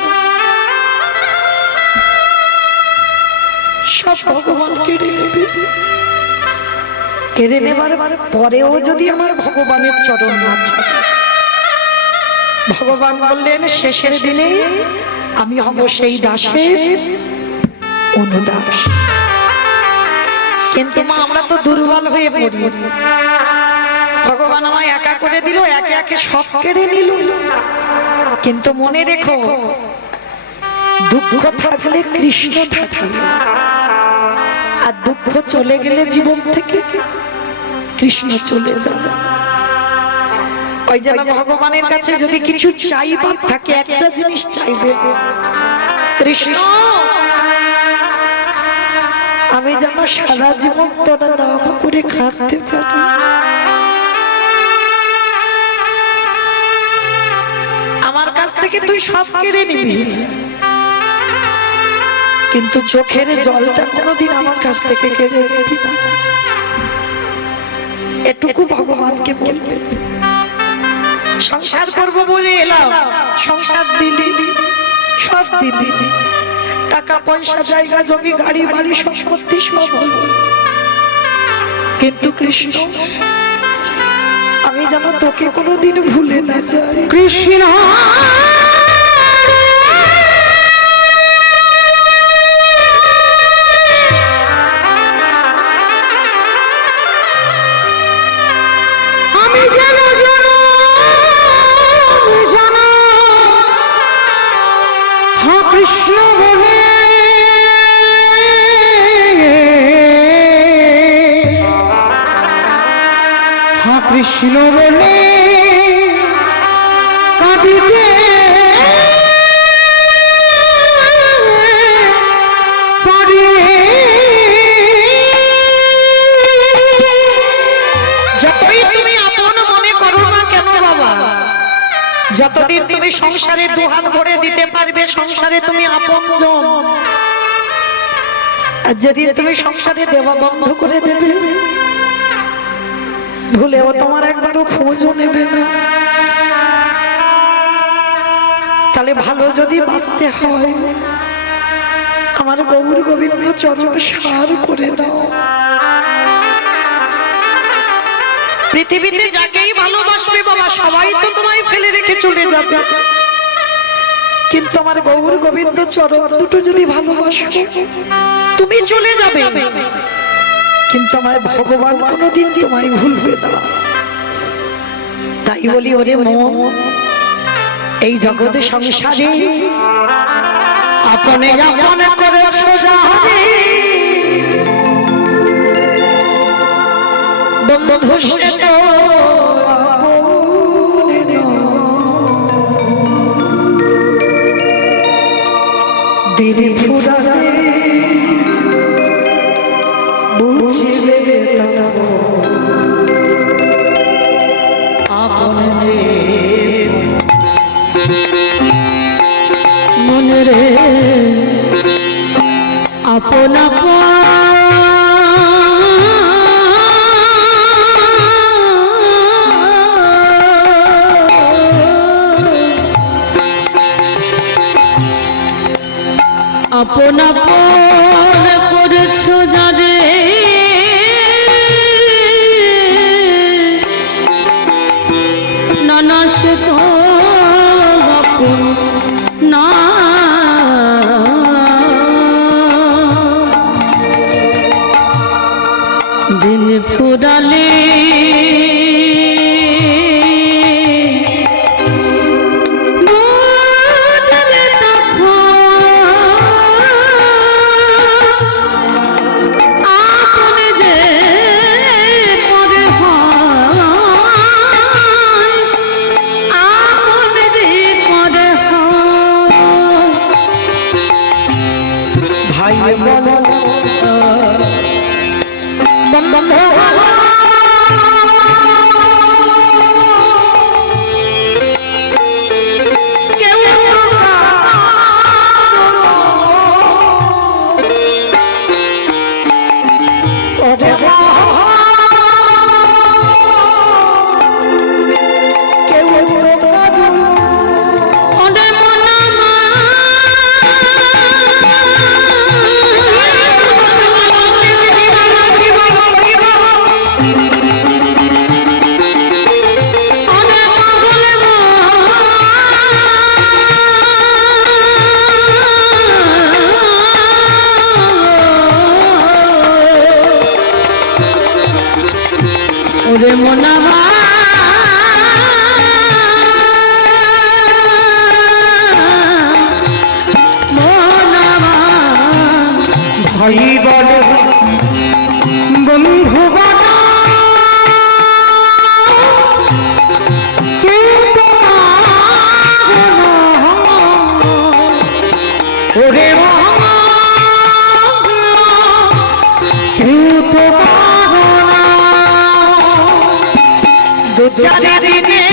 সব ভগবান কেড়ে নেবে। কেড়ে নেবার পরেও যদি আমার ভগবানের চরণ না ছাড়ে, ভগবান বললেন শেষের দিনে আমি হব সেই দাসের অনুদাস। কিন্তু মা আমরা তো দুর্বল হয়ে পড়ি। ভগবান আমায় একা করে দিল, একে একে সব কেড়ে নিল। কিন্তু মনে রেখো, দুঃখ থাকলে কৃষ্ণ থাকে, আর দুঃখ চলে গেলে জীবন থেকে কৃষ্ণ চলে যায়। ওই জন্য ভগবানের কাছে যদি কিছু চাইবার থাকে, একটা জিনিস চাইবে, কৃষ্ণ আমি যেন সারা জীবন তোর নাম করে খাটতে পারি। আমার কাছ থেকে তুই সব কেড়ে নিবি, কিন্তু চোখের জলটা কোনোদিন আমার কাছ থেকে কেড়ে নিবি না। এটুকু ভগবানকে বলবে। সংসার করবো বলে এলাম, সংসার দিলি, সব দিলি, টাকা পয়সা, জায়গা জমি, গাড়ি বাড়ি, সম্পত্তি সব হলো, কিন্তু কৃষ্ণ আমি যেন তোকে কোনোদিন ভুলে না যাই। কৃষ্ণ আমি যেন হ্যাঁ কৃষ্ণ বলে কৃষ্ণ বলে কাঁদিতে পারি। যতই তুমি আপন মনে করো না কেন বাবা, যতদিন তুমি সংসারে দুহাত ভরে দিতে পারবে সংসারে তুমি আপনজন। আর যেদিন তুমি সংসারে দেওয়া বন্ধ করে দেবে, ভুলেও তোমার একবারও খোঁজও নেবে না। তাহলে ভালো যদি বাঁচতে হয়, আমার গৌর গোবিন্দ চরণ সার করে নাও। পৃথিবীতে যাকেই ভালোবাসবে বাবা, সবাই তো তোমায় ফেলে রেখে চলে যাবে, কিন্তু আমার গৌর গোবিন্দ চরণ দুটো যদি ভালোবাসো, তুমি চলে যাবে কিন্তু আমার ভগবান কোনোদিন তোমায় ভুলবে না। তাই বলি ওরে মন, এই জগতে সংসারে আপনে আপন করেছো যারে, বন্ধু সে তো আপনে নয়। দিল ফুরালে বুঝবে আপন যে মনে রে আপন আপন আপন করেছো যারে, নানা সে তো আপন না। দিন ফুরালে বুঝবে তখন আপন যে পরে হয়, আপন যে পরে হয়। ভাই বলো বন্ধু কেউ ওরে মনামা মনামা ভাই বলে বন্ধু বলো কেউ তো পারে না। ওরে বাবা, কেউ তো পারে না। দু চার দিনে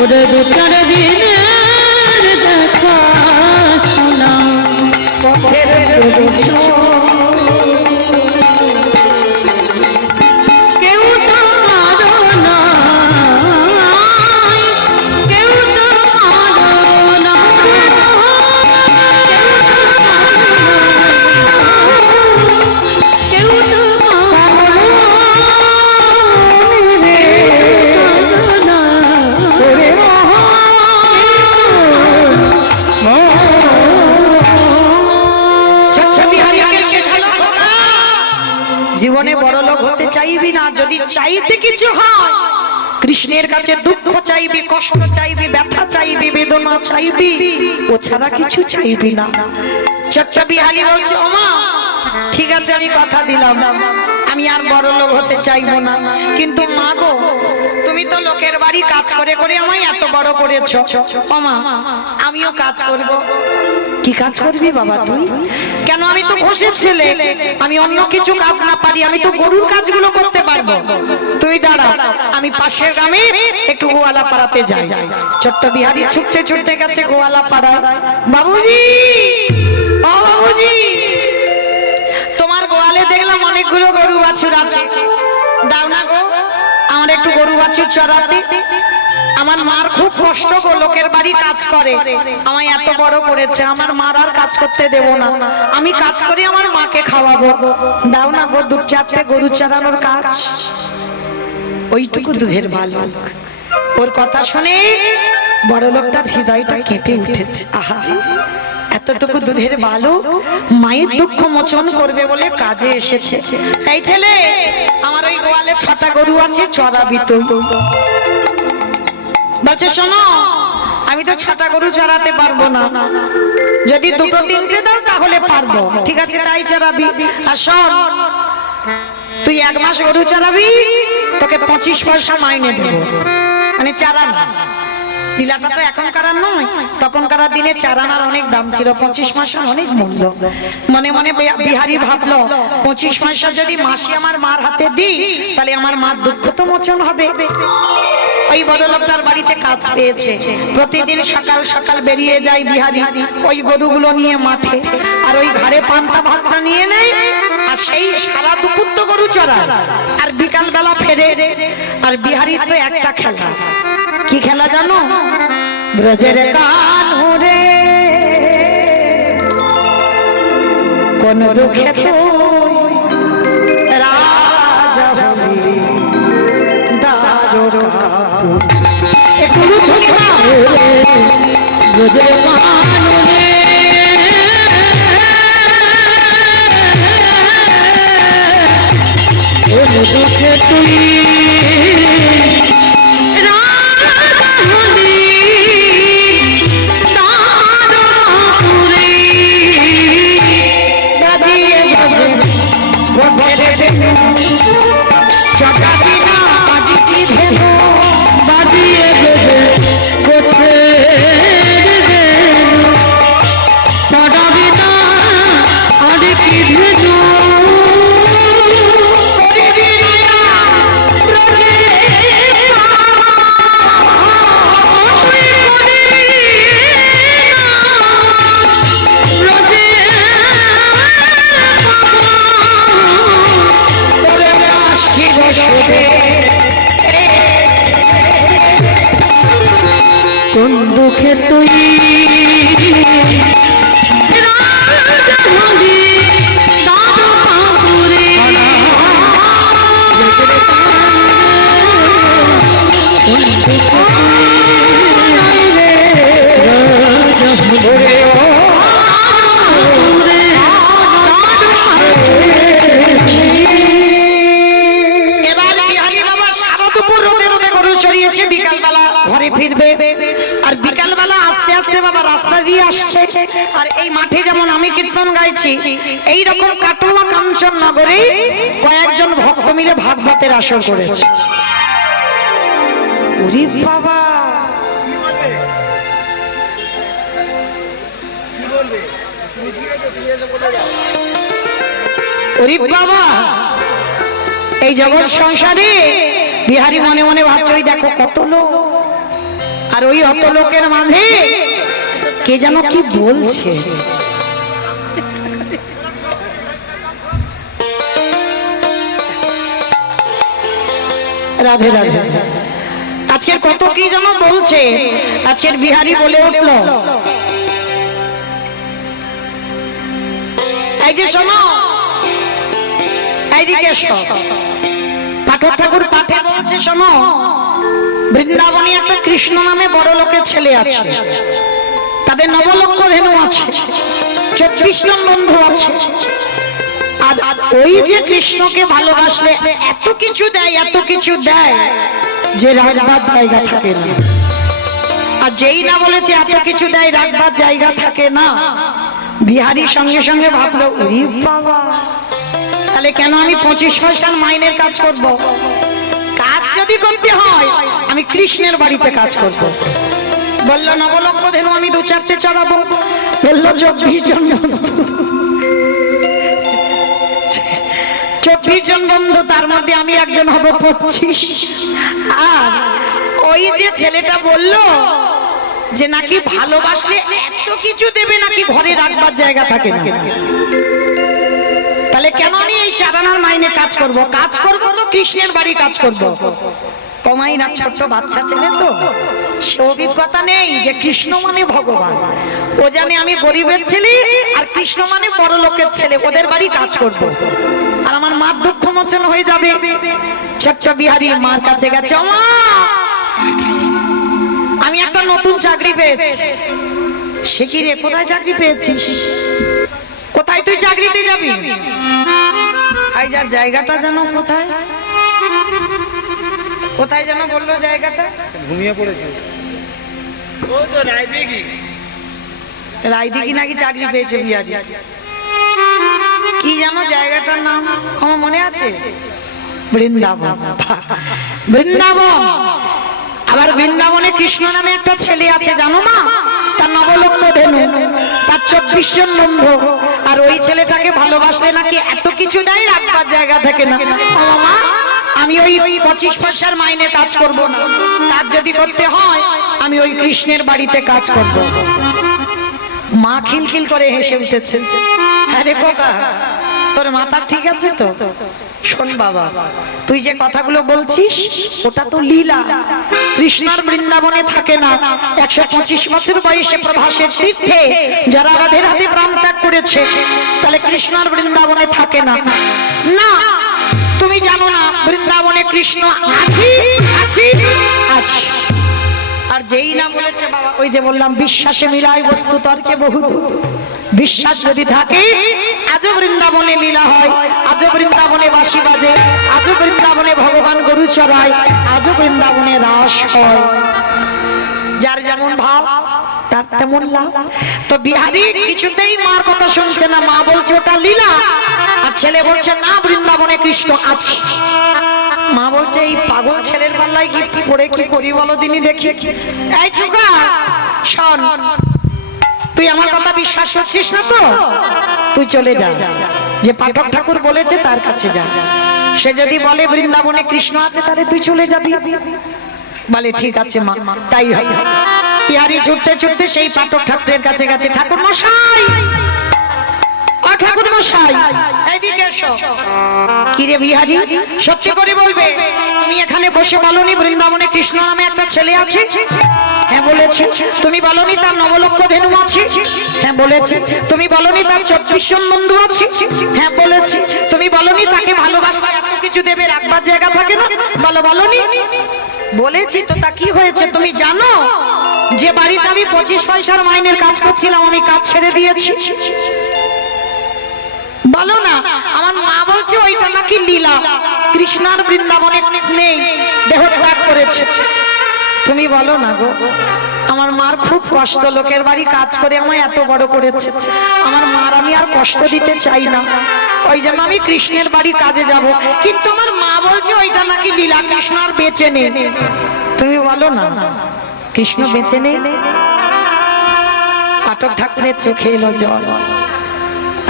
ওরে দু চার দিনের দেখা শোনা কেউ তো কারো নাই, কেউ তো কারো নাই, কেউ তো কারো জীবনে বড় লোক হতে চাইবি না, যদি চাইতে কিছু হয় কৃষ্ণের কাছে দুঃখ চাইবি, কষ্ট চাইবি, ব্যথা চাইবি, বেদনা চাইবি, ও ছাড়া কিছু চাইবি না। ছোট্ট বিহারি বলছে ওমা ঠিক আছে আমি কথা দিলাম আমি আর বড় লোক হতে চাইবো না, কিন্তু মা গো তুমি তো লোকের বাড়ি কাজ করে করে আমায় এত বড় করেছো। ও মা আমিও কাজ করব। কি কাজ করবি বাবা তুই? কেন আমি তো ঘোষের ছেলে, আমি অন্য কিছু কাজ না পারি, আমি তো গরুর কাজগুলো করতে পারবো। তুই দাঁড়া, আমি পাশের গ্রামে একটু গোয়ালা পাড়াতে যাই। ছোট্ট বিহারি ছুটতে ছুটতে গেছে গোয়ালা পাড়ায়। বাবুজি, ও বাবুজি, তোমার গোয়ালে দেখলাম অনেকগুলো গরু বাছুর আছে, দাও না গো আমার একটু গরু বাছুর চড়াতে। আমার মার খুব কষ্ট গো, লোকের বাড়ি কাজ করে, আমায় এত বড় করেছে, আমার মার আর কাজ করতে দেব না, আমি কাজ করি আমার মাকে খাওয়াবো। দাও না গো দু চারটে গরু চড়ানোর কাজ। ওইটুকু দুধের বালক, ওর কথা শুনে বড় লোকটার হৃদয়টা কেঁপে উঠেছে। আহা, এতটুকু দুধের বালক মায়ের দুঃখ মোচন করবে বলে কাজে এসেছে। এই ছেলে, আমার ওই গোয়ালে 6টা গরু আছে, চড়াবি তুই। বলছে শোনো, আমি তো 6টা গরু চড়াতে পারবো না, যদি 2-3টে দাও তাহলে পারবো। ঠিক আছে তাই চড়াবি। আর শোন, তুই 1 মাস গরু চড়াবি, তোকে 25 পয়সা মাইনে দেবো, মানে চারানা। লীলাটা তো এখনকার নয়, তখনকার দিনে চারানার অনেক দাম ছিল, 25 পয়সার অনেক মূল্য। মনে মনে বিহারি ভাবলো 25 পয়সা যদি মাসে আমার মার হাতে দিই তাহলে আমার মার দুঃখ তো মোচন হবে। ওই বড় লোকটার বাড়িতে কাজ পেয়েছে, প্রতিদিন সকাল সকাল বেরিয়ে যায় বিহারি ওই গরুগুলো নিয়ে মাঠে, আর ওই ঘাড়ে পান্তা ভাতটা নিয়ে নেয়, আর সেই সারা দুপুর তো গরু চড়ায়, আর বিকাল বেলা ফেরে। আর বিহারির তো একটা খেলা, কি খেলা জানো? ব্রজের কানুরে কোন দুঃখে তুই রাজা হবি দ্বারকাপুর। একটু ধরে দাও। ব্রজের কাননে কোন দুঃখে তুই রাজা হলি দ্বারকাপুরে। বাজিয়ে বাজে গোপের বেনু, চটাবি না বাজি কি ধেনু। বাজিয়ে বেজে গোপের বেনু, চড়াবি না আর কি ধেনু। করবি না ব্রজে তুই করবি না ব্রজে তোরে শিব শোভে। কোন দুঃখে তুই রাজা হলি দ্বারকাপুরে। কোন দুঃখে তুই রাজা হলি এবার বিহারি বাবা সারা দুপুর রোদে রোদে গরু চড়িয়েছে, বিকালবেলা ঘরে ফিরবে। আর বিকালবেলা আস্তে আস্তে বাবা রাস্তা দিয়ে আসছে, আর এই মাঠে যেমন আমি কীর্তন গাইছি, এই রকম কাটোয়া কাঞ্চন নগরে কয়েকজন ভক্ত মিলে ভাগবতের আসর করেছে। ওরে বাবা, ওরে বাবা, এই জগৎ সংসারে বিহারি মনে মনে ভাবছে ওই দেখো কত লোক, আর ওই অত লোকের মাঝে কে যেন কি বলছে। রাধে রাধে। আজকের কত কি যেন বলছে, আজকের বিহারি বলে উঠলো, এই যে শোনো, এইদিকে এসো। পাঠক ঠাকুর পাঠে বলছে শোনো, বৃন্দাবনে একটা কৃষ্ণ নামে বড় লোকের ছেলে আছে, তাদের 9 লক্ষ ধেনু আছে, 24 জন বন্ধু আছে। আর ওই যে কৃষ্ণকে ভালোবাসলে এত কিছু দেয়, এত কিছু দেয় যে রাখবার জায়গা থাকে না। আর যেই না বলেছে এত কিছু দেয় রাখবার জায়গা থাকে না, বিহারি সঙ্গে সঙ্গে ভাবলো ওরে বাবা, তাহলে কেন আমি 25 পয়সার মাইনের কাজ করব? কাজ যদি করতে হয় আমি কৃষ্ণের বাড়িতে কাজ করব। বললো নবলক্ষ ধেনু আমি 2-4টে চড়াবো। বললো 24 জন 24 জন বন্ধু, তার মধ্যে আমি একজন হব 25। আর ওই যে ছেলেটা বললো যে নাকি ভালোবাসলে এত কিছু দেবে নাকি ঘরে রাখবার জায়গা থাকে না, তাহলে কেন আমি এই 4 আনার মাইনে কাজ করব? কাজ করব তো কৃষ্ণের বাড়ি কাজ করব। কমাই না, ছোট্ট বাচ্চা ছেলে তো, সে অভিজ্ঞতা নেই যে কৃষ্ণ মানে ভগবান। ও জানে আমি গরিবের ছেলে আর কৃষ্ণ মানে বড় লোকের ছেলে, ওদের বাড়ি কাজ করব। আর আমার মার দুঃখ মোচন হয়ে যাবে। ছোট্ট বিহারি মার কাছে গেছে, ও মা আমি একটা নতুন চাকরি পেয়েছি। সে কি রে, কোথায় চাকরি পেয়েছিস? কোথায় তুই চাকরিতে যাবি? এই যা জায়গাটা যেন কোথায় কোথায় যেন বললো জায়গাটা, ঘুমিয়ে পড়েছে। ও তো রায়দিঘি। রায়দিঘি নাকি চাকরি পেয়েছে বিহারি। কি জানো জায়গাটার নাম? আমার মনে আছে, বৃন্দাবন। বৃন্দাবন। আবার বৃন্দাবনে কৃষ্ণ নামে একটা ছেলে আছে জানো মা, তার নবলক্ষ ধেনু, তার 24 জন বন্ধু। আর ওই ছেলেটাকে ভালোবাসলে নাকি এত কিছু দেয়, রাখবার জায়গা থাকে না। ও মা আমি ওই 25 পয়সার মাইনে কাজ করব না, কাজ যদি করতে হয় আমি ওই কৃষ্ণের বাড়িতে কাজ করব। মা খিলখিল করে হেসে উঠেছে। হ্যাঁ রে খোকা, তোর মাথা ঠিক আছে তো? শোন বাবা, তুই যে কথাগুলো বলছিস ওটা তো লীলা। কৃষ্ণর বৃন্দাবনে থাকে না। 125 বছর বয়সে প্রভাসের তীর্থে যারা রাধে রাধে প্রাণ ত্যাগ করেছে, তাহলে কৃষ্ণর বৃন্দাবনে থাকে না। না, তুমি জানো না বৃন্দাবনে কৃষ্ণ আছে আছে আছে। আর যেই না বলেছে বাবা, ওই যে বললাম বিশ্বাসে মিলায় বস্তু তর্কে বহু। বিশ্বাস যদি থাকে, আজও বৃন্দাবনে লীলা হয়, আজও বৃন্দাবনে বাঁশি বাজে, আজও বৃন্দাবনে ভগবান গরু চড়ায়, আজও বৃন্দাবনে রাস হয়। যার যেমন ভাব তার তেমন লাভ। তো বিহারি কিছুতেই মার কথা শুনছে না। মা বলছে ওটা লীলা, আর ছেলে বলছে না বৃন্দাবনে কৃষ্ণ আছে। মা বলছে এই পাগল ছেলের পাল্লায় কি পড়ে কি করি বলো দিনি দেখি। এই ছোকা শোন, তুই আমার কথা বিশ্বাস করছিস না তো? তুই চলে যা, যে পাঠক ঠাকুর বলেছে তার কাছে যা। সে যদি বলে বৃন্দাবনে কৃষ্ণ আছে তাহলে তুই চলে যাবি। বলে ঠিক আছে মা, তাই হয়। বিহারি ছুটতে ছুটতে সেই পাঠক ঠাকুরের কাছে গেছে। ঠাকুর মশাই, ও ঠাকুর মশাই এইদিকে এসো। কি রে বিহারি, সত্যি করে বলবে তুমি এখানে বসে বলনি বৃন্দাবনে কৃষ্ণ নামে একটা ছেলে আছে? হ্যাঁ বলেছি। তুমি বলনি তার নবলক্ষ ধেনু আছে? হ্যাঁ বলেছি। তুমি বলনি তার 24 জন বন্ধু আছে? হ্যাঁ বলেছি। তুমি বলনি তাকে ভালোবাসা এত কিছু দেবে, রাখবার জায়গা থাকে না? বলনি? বলেছি তো। তা কি হয়েছে তুমি জানো? যে বাড়িতে আমি 25 পয়সার মাইনের কাজ করছিলাম আমি কাজ ছেড়ে দিয়েছি। বলো না। আমার মা বলছে ওইটা নাকি লীলা, কৃষ্ণার বৃন্দাবনে নেই, দেহ ত্যাগ করেছে। তুমি বলো না গো, আমার মার খুব কষ্ট, লোকের বাড়ি কাজ করে আমায় এত বড় করেছে। আমার মার আমি আর কষ্ট দিতে চাই না, ওই জন্য আমি কৃষ্ণের বাড়ি কাজে যাব। কিন্তু আমার মা বলছে ওইটা নাকি লীলা, কৃষ্ণ আর বেঁচে নেই। তুমি বলো না কৃষ্ণ বেঁচে নেই? পাঠক ঠাকুরের চোখে এলো জল।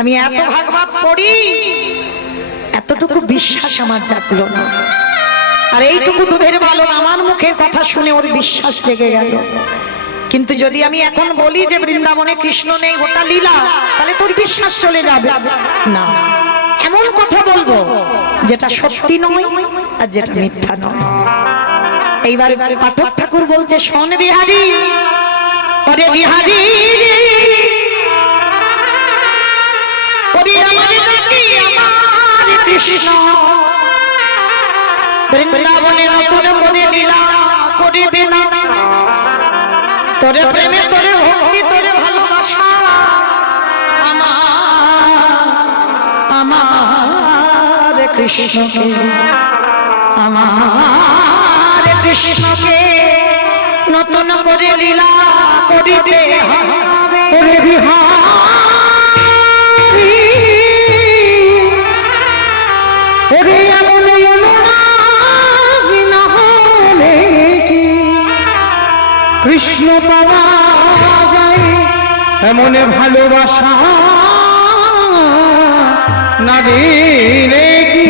আমি এত ভাগবত পড়ি, এতটুকু বিশ্বাস আমার জাগলো না। আর এইটুকু দুধের ভালো আমার মুখের কথা শুনে ওর বিশ্বাস জেগে গেল। কিন্তু যদি আমি এখন বলি যে বৃন্দাবনে কৃষ্ণ নেই, ওটা লীলা, তাহলে তোর বিশ্বাস চলে যাবে না। এমন কথা বলবো যেটা সত্যি নয় আর যেটা মিথ্যা নয়। এইবার পাঠক ঠাকুর বলছে শোন বিহারি, ওরে বিহারি কৃষ্ণ বৃন্দাবনে নতুন করে লীলা করিবে না। তোরে প্রেমে তোরে ভক্তি তোরে ভালোবাসা আমার কৃষ্ণকে, আমার কৃষ্ণকে নতুন করে লীলা করিবে হবে। কৃষ্ণ পাওয়া যায় এমন ভালোবাসা না দিলে কি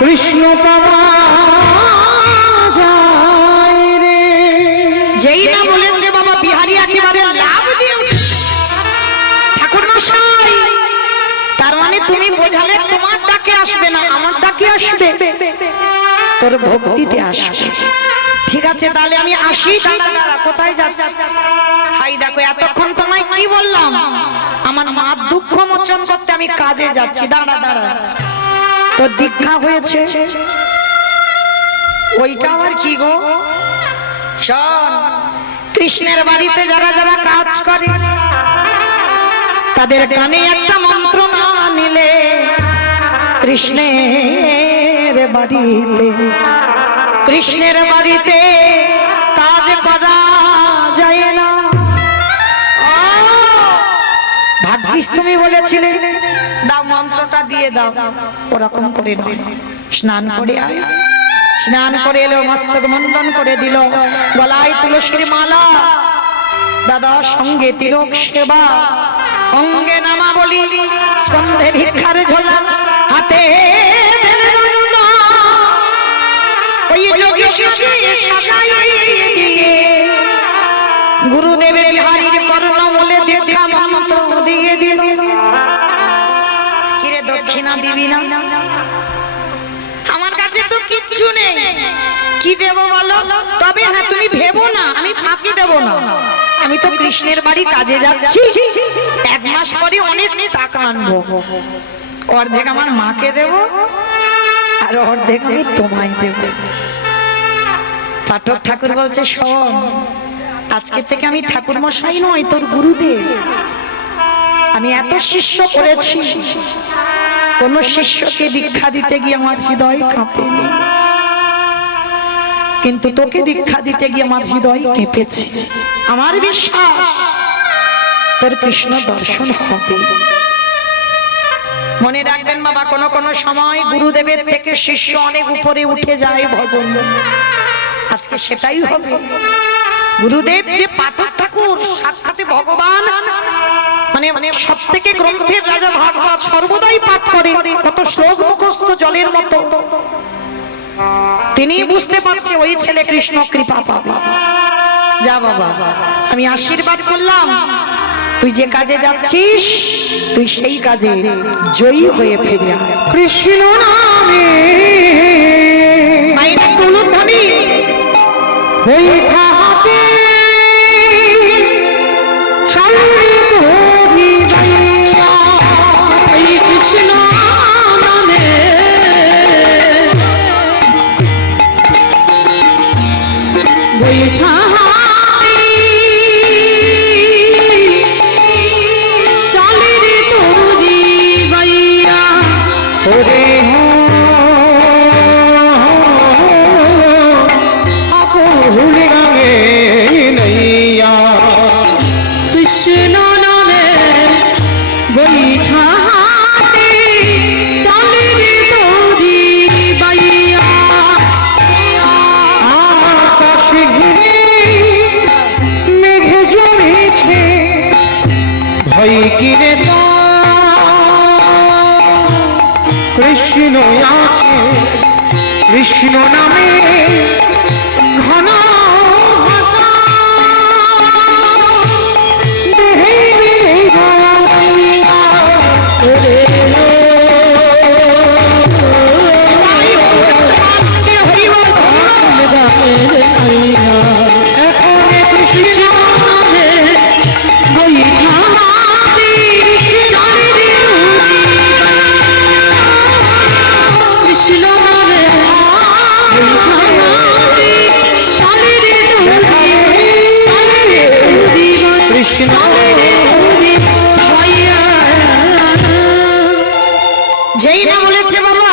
কৃষ্ণ পাওয়া যায় রে। যেই না বলেছে বাবা বিহারি একেবারে লাভ দিয়ে উঠেছে। ঠাকুর মশাই, তার মানে তুমি বোঝালে তোমার ডাকে আসবে না, আমার ডাকে আসবে, তোর ভক্তিতে আসবে। ঠিক আছে, তাহলে আমি আসি। দাঁড়া দাঁড়া, কোথায় যাচ্ছি? হাই দেখো, এতক্ষণ তোমায় কি বললাম? আমার মার দুঃখ মোচন করতে আমি কাজে যাচ্ছি। দাঁড়া দাঁড়া, তোর দীক্ষা হয়েছে, ওইটা আবার কি গো? শোন, কৃষ্ণের বাড়িতে যারা যারা কাজ করে তাদের কানে একটা মন্ত্র না নিলে কৃষ্ণের বাড়িতে কাজ করা যায় না। ভাগ্যিস তুমি বলেছিলে, দাও মন্ত্রটা দিয়ে দাও। ওরকম করে নয়, স্নান করে আয়। স্নান করে এলো, মস্তক মুন্ডন করে দিল, গলায় তুলসীর মালা, দাদা সঙ্গে তিলক সেবা, অঙ্গে নামা বলি, স্কন্ধে ভিক্ষার ঝোলা, হাতে ওই যোগীকে সাজাইয়ে দিয়ে গুরুদেবের বিহারীর কর্ণমূলে দীক্ষা মন্ত্র দিয়ে দিল। কিরে দক্ষিণা দিবি না? আমার কাছে তো কিচ্ছু নেই, কি দেব বলো? তবে হ্যাঁ, তুমি ভেবো না আমি ফাঁকি দেব না। আমি তো কৃষ্ণের বাড়ি কাজে যাচ্ছি, 1 মাস পরে অনেক টাকা আনবো। অর্ধেক আমার মাকে দেব আর অর্ধেক আমি তোমায় দেব। পাঠক ঠাকুর বলছে, শোন, আজকে থেকে আমি ঠাকুর মশাই নয়, তোর গুরুদেব। আমি এত শিষ্য করেছি, কোন শিষ্যকে দীক্ষা দিতে গিয়ে আমার হৃদয় কাঁপেনি, কিন্তু তোকে দীক্ষা দিতে গিয়ে আমার হৃদয় কেঁপেছে। আমার বিশ্বাস তোর কৃষ্ণ দর্শন হবে। মনে রাখবেন বাবা, কোন কোন সময় গুরুদেবের থেকে শিষ্য অনেক উপরে উঠে যায় ভজন। আজকে সেটাই হবে। গুরুদেব যে পাঠক ঠাকুর, সাক্ষাতে ভগবান, মানে সব থেকে গ্রন্থের রাজা ভাগবত সর্বদাই পাঠ করে, কত শ্লোক মুখস্থ জলের মতো। তিনি বুঝতে পারছে ওই ছেলে কৃষ্ণ কৃপা পাবে। যা বাবা, আমি আশীর্বাদ করলাম, তুই যে কাজে যাচ্ছিস তুই সেই কাজে জয়ী হয়ে ফিরে আয়। কৃষ্ণ নামে মায়েরা তুলুধ্বনি বৈঠা হাতে শারীরে তোরি বাইয়া এই কৃষ্ণ নামে বৈঠা হাতে চলে রে তোরি বাইয়া। ওরে ভুল গাঙে নইয়া কৃষ্ণ নামে বৈঠা হাতে চলে রে তোরি বাইয়া। আকাশ ঘিরে মেঘে জমেছে ভয় কিরে তো কৃষ্ণ আছে কৃষ্ণ নামে ঘন ভাষা দেহে দেহে গড়াইয়া ওরে এখনে কৃষ্ণ নামে বৈঠা হাতে চলে রে তোরি কৃষ্ণ নামে বৈঠা হাতে চলে রে তোরি কৃষ্ণ যেই না বলেছে বাবা,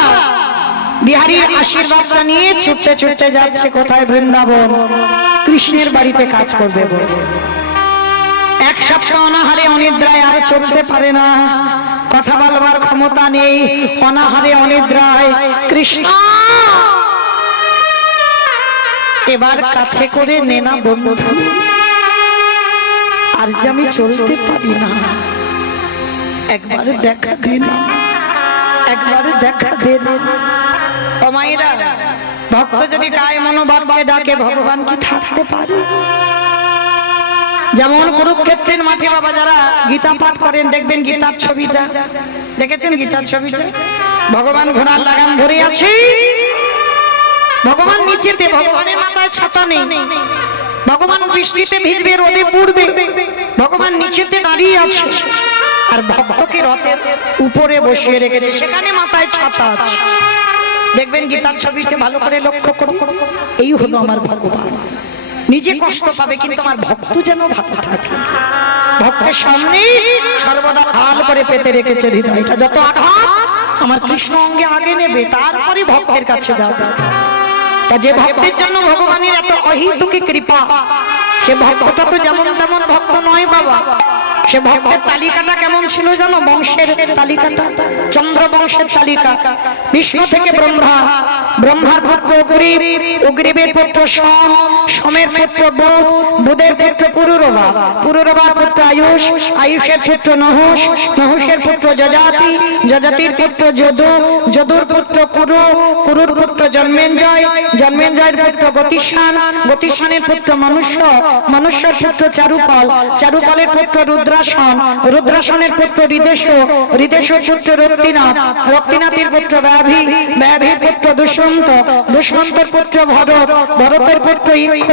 বিহারীর আশীর্বাদটা নিয়ে ছুটতে ছুটতে যাচ্ছে কোথায়? বৃন্দাবন, কৃষ্ণের বাড়িতে কাজ করবে বলে। 1 সপ্তাহ অনাহারে অনিদ্রায় আর চলতে পারে না, কথা বলবার ক্ষমতা নেই, অনাহারে অনিদ্রায় কৃষ্ণ এবার কাছে করে নে না বন্ধু, আর যে আমি চলতে পারি না, একবার দেখা দে না, একবার দেখা দে না। ও মায়েরা, ভক্ত যদি গায়ে মনোবাক্যে ডাকে ভগবান কি থাকতে পারে? যেমন কুরুক্ষেত্রের মাঠে বাবা যারা গীতা পাঠ করেন দেখবেন গীতার ছবিটা দেখেছেন, গীতার ছবিটা ভগবান ঘোড়ার লাগাম ধরে আছে, ভগবান নিচেতে, ভগবানের মাথায় ছাতা নেই, ভগবান বৃষ্টিতে ভিজবে, রোদে পুড়বে, ভগবান নিচেতে দাঁড়িয়ে আছে, আর ভক্তকে রথের উপরে বসিয়ে রেখেছে, সেখানে মাথায় ছাতা আছে। দেখবেন গীতার ছবিতে ভালো করে লক্ষ্য করুন, এই হলো আমার ভগবান। নিজে কষ্ট পাবে কিন্তু আমার ভক্ত যেন ভালো থাকে। ভক্তের সামনে সর্বদা আল করে পেতে রেখেছে হৃদয়টা, যত আঘাত আমার কৃষ্ণ অঙ্গে আগে নেবে, তারপরে ভক্তের কাছে যাবে। তা যে ভক্তের জন্য ভগবানের এত অহিতুকি কৃপা, সে ভক্তটা তো যেমন তেমন ভক্ত নয় বাবা। সে ভক্তের তালিকাটা কেমন ছিল জানো? বংশের তালিকাটা, চন্দ্র বংশের তালিকা। বিষ্ণু থেকে ব্রহ্মা, ব্রহ্মার পুত্র অগ্রীব, অগ্রীবের পুত্র সোম, সোমের পুত্র বুধ, বুধের পুত্র পুরুরবা, পুরুরবার পুত্র আয়ুষ, আয়ুষের পুত্র নহুষ, নহুষের পুত্র যজাতি, যজাতির পুত্র যদু, যদুর পুত্র কুরু, কুরুর পুত্র জন্মেঞ্জয়, জন্মেঞ্জয়ের পুত্র গতিশান, গতিশানের পুত্র মনুষ্য, মনুষ্যের পুত্র চারুপাল, চারুপালের পুত্র রুদ্রাসন, রুদ্রাসনের পুত্র হৃদেশ, হৃদেশের পুত্র রক্তিনাথ, রক্তিনাথের পুত্র ব্যাভি, ব্যাভির পুত্র দুষ্মন্ত, দুষ্মন্তের পুত্র ভরত, ভরতের পুত্র ইক্ষ,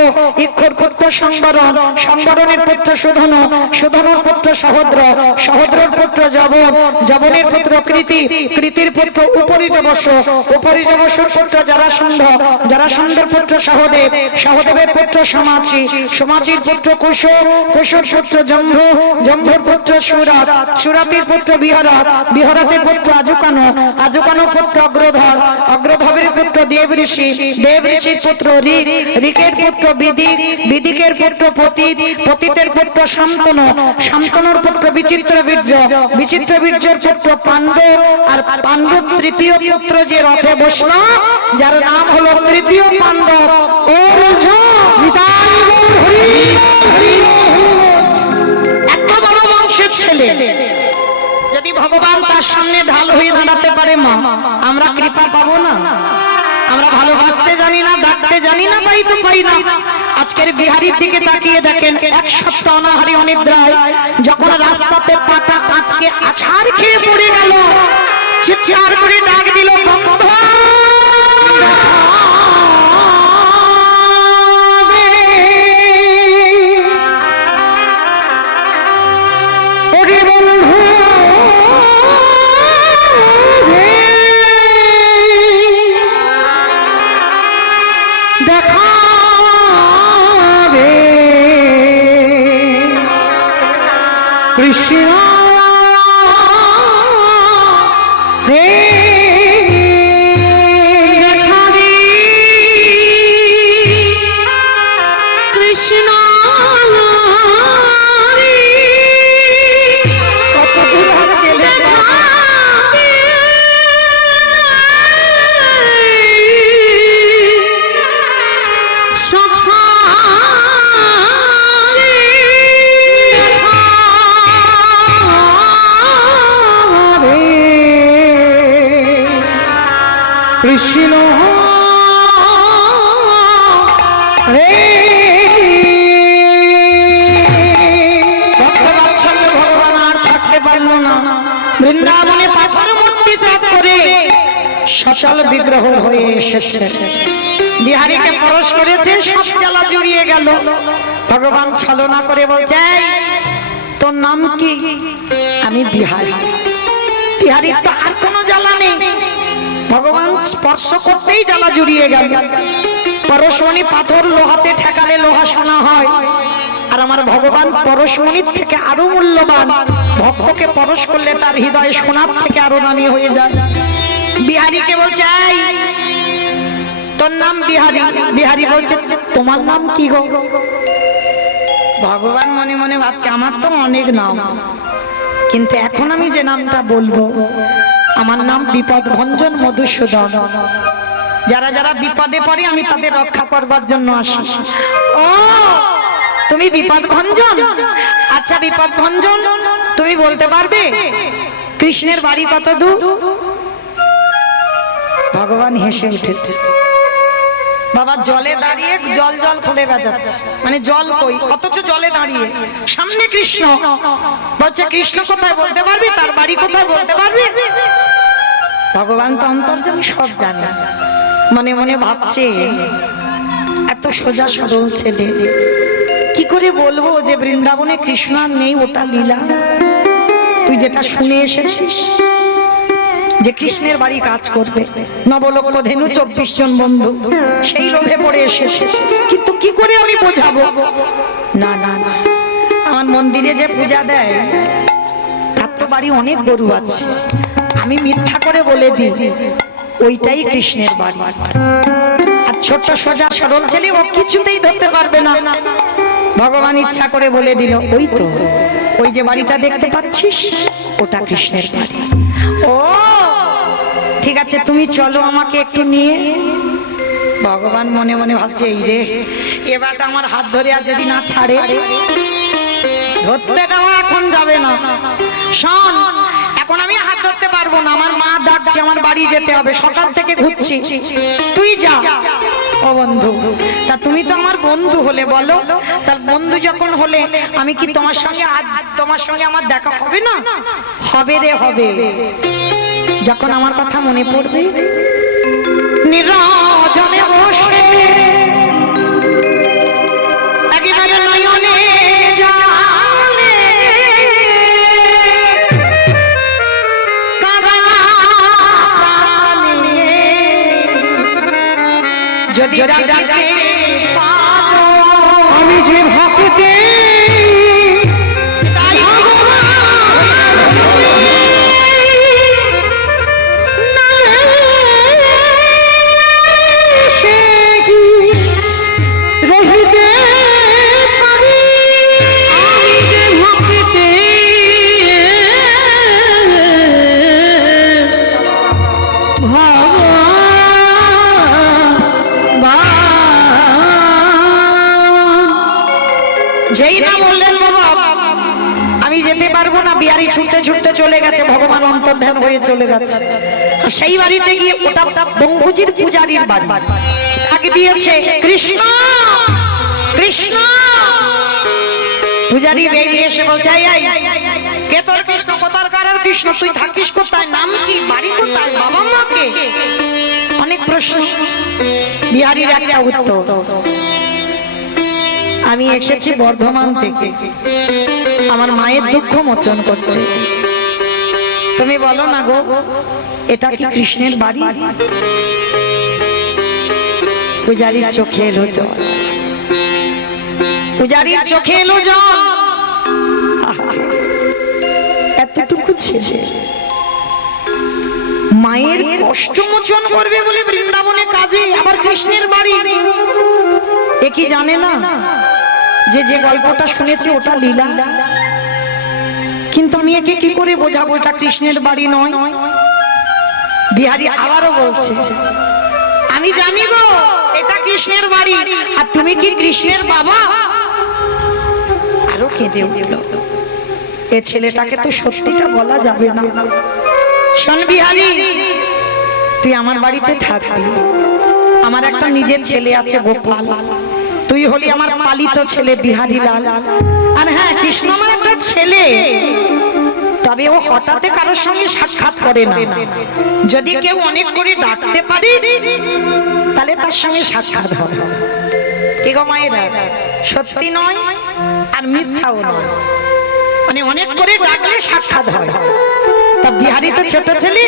ইক্ষর পুত্র সংবরণ, সংবরণের পুত্র সুধনু, সুধনুর পুত্র সহদ্র, সহদ্রর পুত্র জবন, জবনের পুত্র কৃতি, কৃতির পুত্র উপরিজবস্য, উপরিজবস্যর পুত্র জরাসন্ধ, জরাসন্ধের পুত্র সহদেব, সহদেবের পুত্র সমাচি, সমাচির পুত্র কুশ, কুশর পুত্র জম্ভু, জম্ভুর পুত্র সুরাত, সুরাতের পুত্র বিহরত, বিহরতের পুত্র আজুকানো, আজুকানোর পুত্র অগ্রধর, অগ্রধরের পুত্র দেব ঋষি, দেব ঋষির পুত্র ঋক, ঋকের পুত্র বিদিক, বিদিকের পুত্র পতিত, পতিতের পুত্র শান্তনু, শান্তনুর পুত্র বিচিত্র বীর্য, বিচিত্র বীর্যের পুত্র পাণ্ডু, আর পাণ্ডুর তৃতীয় পুত্র যে রথে বসলো, যার নাম হলো তৃতীয় পাণ্ডব। ও এত বড় বংশের ছেলে যদি ভগবান তার সামনে ঢাল হয়ে দাঁড়াতে পারে, মা আমরা কৃপা পাবো না? আমরা ভালোবাসতে জানি না, ডাকতে জানি না, তাই তো পাই না। আজকের বিহারীর দিকে তাকিয়ে দেখেন, এক সপ্তাহ অনাহারী অনিদ্রায় যখন রাস্তাতে পাটা আটকে আছাড় খেয়ে পড়ে গেল, চিৎকার করে ডাক দিল, বন্ধু কৃষ্ণ হে দেখা দে কৃষ্ণ রে, কত দূর হাত গেলে দেখা দে সখা রে, দেখা কৃষ্ণ রে ভক্তবাৎসল্য ভগবান আর থাকতে পারল না। বৃন্দাবনে পাথর মূর্তি ত্যাগ করে সচল বিগ্রহ হয়ে এসেছে, বিহারীকে পরশ করেছে, সব জ্বালা জুড়িয়ে গেল। ভগবান ছলনা করে বলছে, এই, তোর নাম কি? আমি বিহারী। বিহারীর তো আর কোনো জ্বালা নেই, ভগবান স্পর্শ করতেই জ্বালা জুড়িয়ে গেল। পরশমণি পাথর লোহাতে ঠেকালে লোহা সোনা হয়, আর আমার ভগবান পরশমণির থেকে আরো মূল্যবান। ভক্তকে পরশ করলে তার হৃদয় সোনার থেকে আরো দামি হয়ে যায়। বিহারীকে বলছে, এই, তোর নাম বিহারী। বিহারী বলছে, তোমার নাম কি গো? ভগবান মনে মনে ভাবছে, আমার তো অনেক নাম, কিন্তু এখন আমি যে নামটা বলবো, আমার নাম বিপদ ভঞ্জন মধুসূদন। যারা যারা বিপদে পড়ে আমি তাদের রক্ষা করবার জন্য আসি। ও তুমি বিপদ ভঞ্জন? আচ্ছা বিপদ ভঞ্জন, তুমি বলতে পারবে কৃষ্ণের বাড়ি কত দূর? ভগবান হেসে উঠেছে। বাবা জলে দাঁড়িয়ে জল জল খুলে বেড়াচ্ছে, মানে জল কই, অথচ জলে দাঁড়িয়ে সামনে কৃষ্ণ বলছে কৃষ্ণ কোথায় বলতে পারবি, তার বাড়ি কোথায় বলতে পারবি? ভগবান তো অন্তর্যামী, সব জানে। মনে মনে ভাবছে এত সোজা সরল ছেলে, কি করে বলবো যে বৃন্দাবনে কৃষ্ণ আর নেই, ওটা লীলা। তুই যেটা শুনে এসেছিস যে কৃষ্ণের বাড়ি কাজ করবে, নবলক্ষ ধেনু 24 জন বন্ধু, সেই লোভে পড়ে এসেছে। কিন্তু কি করে আমি বোঝাবো? না না না, আমার মন্দিরে যে পূজা দেয় তার তো বাড়ি অনেক গরু আছে, আমি মিথ্যা করে বলে দিই ওইটাই কৃষ্ণের বাড়ি। আর ছোট্ট সোজা সরল ছেলে ও কিছুতেই ধরতে পারবে না। ভগবান ইচ্ছা করে বলে দিল ওই তো, ওই যে বাড়িটা দেখতে পাচ্ছিস ওটা কৃষ্ণের বাড়ি। ও ঠিক আছে, তুমি চলো আমাকে একটু নিয়ে। ভগবান মনে মনে ভাবছে এই রে, এবার আমার হাত ধরে আর যদি না ছাড়ে, ধরতে দেওয়া এখন যাবে না। শোন, এখন আমি হাত ধরতে পারবো না, আমার মা ডাকছে, আমার বাড়ি যেতে হবে, সকাল থেকে ঘুরছি, তুই যা। ও বন্ধু, তা তুমি তো আমার বন্ধু হলে, বলো তার বন্ধু যখন হলে আমি কি তোমার সঙ্গে আমার দেখা হবে না? হবে রে হবে। যখন আমার কথা মনে পড়বে নিরজনে বসে একেবারে নয়নে জলে কাঁদা প্রাণে যদি ডাকে পাবো আমি যে ভক্তি তাই রহিতে পারি, আমি যে ভক্তিতে যেই না বললেন বাবা আমি যেতে পারবো না, বিহারি ছুটতে ছুটতে চলে গেছে, ভগবান অন্তর্ধান হয়ে চলে গেছে। আর সেই বাড়িতে গিয়ে ওটা বঙ্গুজির পূজারীর বাড়ি, তাকে দিয়েছে কৃষ্ণ কৃষ্ণ। পূজারী বেরিয়ে এসে বলছে এই কে তোর কৃষ্ণ, কোথার কারার কৃষ্ণ, তুই থাকিস কোথায়, নাম কি, বাড়ি কোথায়, বাবা মাকে? অনেক প্রশ্ন। বিহারীর একটা উত্তর, আমি এসেছি বর্ধমান থেকে আমার মায়ের দুঃখ মোচন করতে। তুমি বলো না গো, এটা কি কৃষ্ণের বাড়ি? পূজারীর চোখে এলো জল, পূজারীর চোখে এলো জল। এতটুকু ছেলে মায়ের কষ্ট মোচন করবে বলে বৃন্দাবনে কাজে, আবার কৃষ্ণের বাড়ি। এ কি জানে না যে যে গল্পটা শুনেছে ওটা লীলা? কিন্তু আমি একে কি করে বোঝাবো এটা কৃষ্ণের বাড়ি নয়? বিহারী আবারও বলছে আমি জানি গো এটা কৃষ্ণের বাড়ি, আর তুমি কি কৃষ্ণের বাবা? আরো কেঁদে উঠল। এ ছেলেটাকে তো সত্যিটা বলা যাবে না। শোন বিহারী, তুই আমার বাড়িতে থাকবি, আমার একটা নিজের ছেলে আছে গোপাল, তুই হলি আমার পালিত ছেলে বিহারী লাল। আর হ্যাঁ, কৃষ্ণ আমার একটা ছেলে, তবে ও হঠাৎ কারোর সঙ্গে সাক্ষাৎ করে না। যদি কেউ অনেক করে ডাকতে পারে তাহলে তার সঙ্গে সাক্ষাৎ হয়। কি গো মায়েরা, সত্যি নয় আর মিথ্যাও নয়, মানে অনেক করে ডাকলে সাক্ষাৎ হয়। তা বিহারী তো ছোট ছেলে,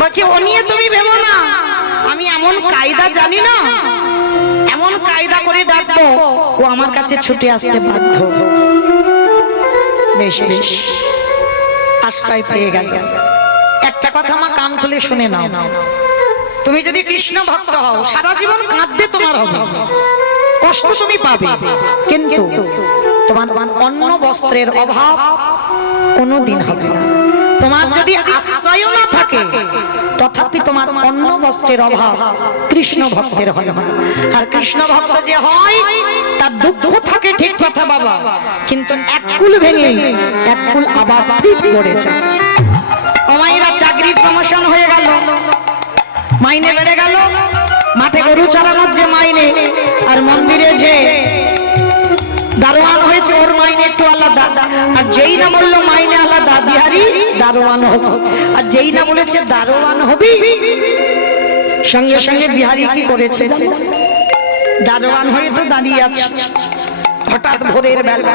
বলছে ও নিয়ে তুমি ভেবো না, আমি এমন কায়দা জানি না, এমন কায়দা করে ডাকবো ও আমার কাছে ছুটে আসতে বাধ্য। বেশ বেশ, আশ্রয় পেয়ে গেল। একটা কথা মা কান খুলে শুনে নাও, তুমি যদি কৃষ্ণ ভক্ত হও সারা জীবন কাঁদতে তোমার হবে, কষ্ট তুমি পাবে, কিন্তু তোমার অন্ন বস্ত্রের অভাব কোনোদিন হবে না। তোমার যদি আশ্রয় না থাকে তথাপি তোমার অন্ন বস্ত্রের অভাব কৃষ্ণ ভক্তের হয় না। আর কৃষ্ণ ভক্ত যে হয় তার দুঃখ থাকে ঠিক কথা বাবা, কিন্তু এক কুল ভেঙে এক কুল আবার ঠিক করেছে। আমাইরা চাকরি প্রমোশন হয়ে গেল, মাইনে বেড়ে গেল, মাঠে গরু চালানোর যে মাইনে আর মন্দিরে যে দারোয়ান হয়েছে ওর মাইনে একটু আলাদা। আর যেই না বললো মাইনে আলাদা, বিহারি দারোয়ান হবো, আর যেই না বলেছে দারোয়ান হবি সঙ্গে সঙ্গে বিহারি কি করেছে জানো? দারোয়ান হয়ে তো দাঁড়িয়ে আছে, হঠাৎ ভোরের বেলা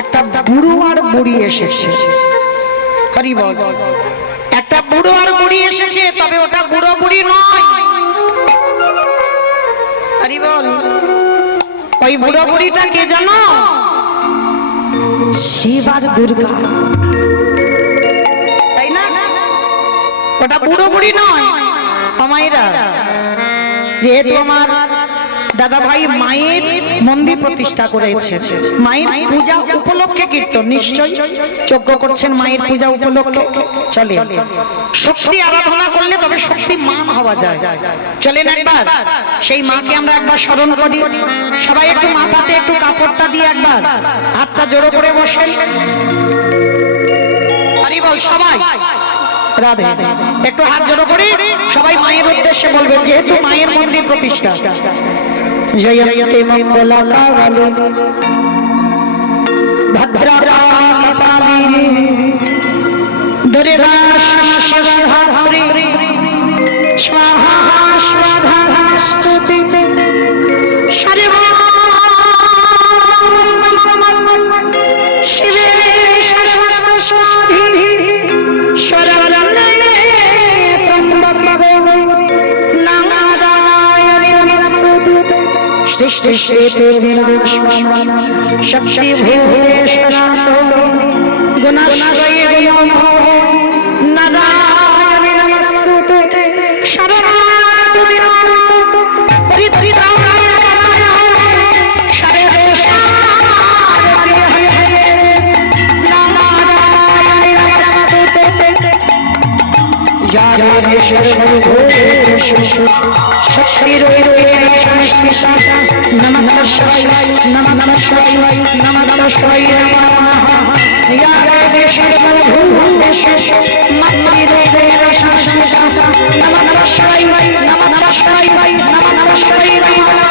একটা বুড়ো আর বুড়ি এসেছে। হরি বল। একটা বুড়ো আর বুড়ি এসেছে, তবে ওটা বুড়ো বুড়ি নয়। হরি বল। ওই বুড়ো বুড়িটা কে জানো? শিব আর দুর্গা, তাই না? ওটা বুড়ো বুড়ি নয়। আমায়রা যেহেতু আমার দাদা ভাই মায়ের মন্দির প্রতিষ্ঠা করেছে, মায়ের পূজা উপলক্ষে কীর্তন নিশ্চয় যজ্ঞ করছেন মায়ের পূজা উপলক্ষে। চলে শক্তি আরাধনা করলে তবে শক্তি মান হওয়া যায়। চলেন একবার সেই মাকে আমরা একবার স্মরণ করি। সবাই একটু মাথাতে একটু কাপড়টা দিয়ে একবার হাতটা জোড়ো করে বসেন। হরি বল সবাই। রাধে। একটু হাত জোড়ো করে সবাই মায়ের উদ্দেশ্যে বলবেন, যেহেতু মায়ের মন্দির প্রতিষ্ঠা। জয়ন্তি মঙ্গলা কালী ভদ্রকালী পাবিনী দুর্গা শিবধাত্রী স্বাহা স্বাধা স্তুতি সর্বা শিবে সর্ব সাধি শরণে ত্রম্বকে নারায়ণী স্তুতি সৃষ্টি শ্রেতে বিনাশমান শক্তি ভূতেশ্বরাত গুণাশ্রয়ে গুণমো নারায়ণী নমস্তুতে শরণাগত দিনাত পরিত্রাণায় শরণে শরণে নারায়ণী নমস্তুতে জানে সর্বভূতেষু শক্তিরূপেণ সংস্থিতা নমঃ শিবায় নমঃ শিবায় নমঃ শিবায় নমঃ या देवी सर्वभूतेषु मत्तरूपेण संस्थिता नमः शिवाय नमः शिवाय नमः शिवाय नमः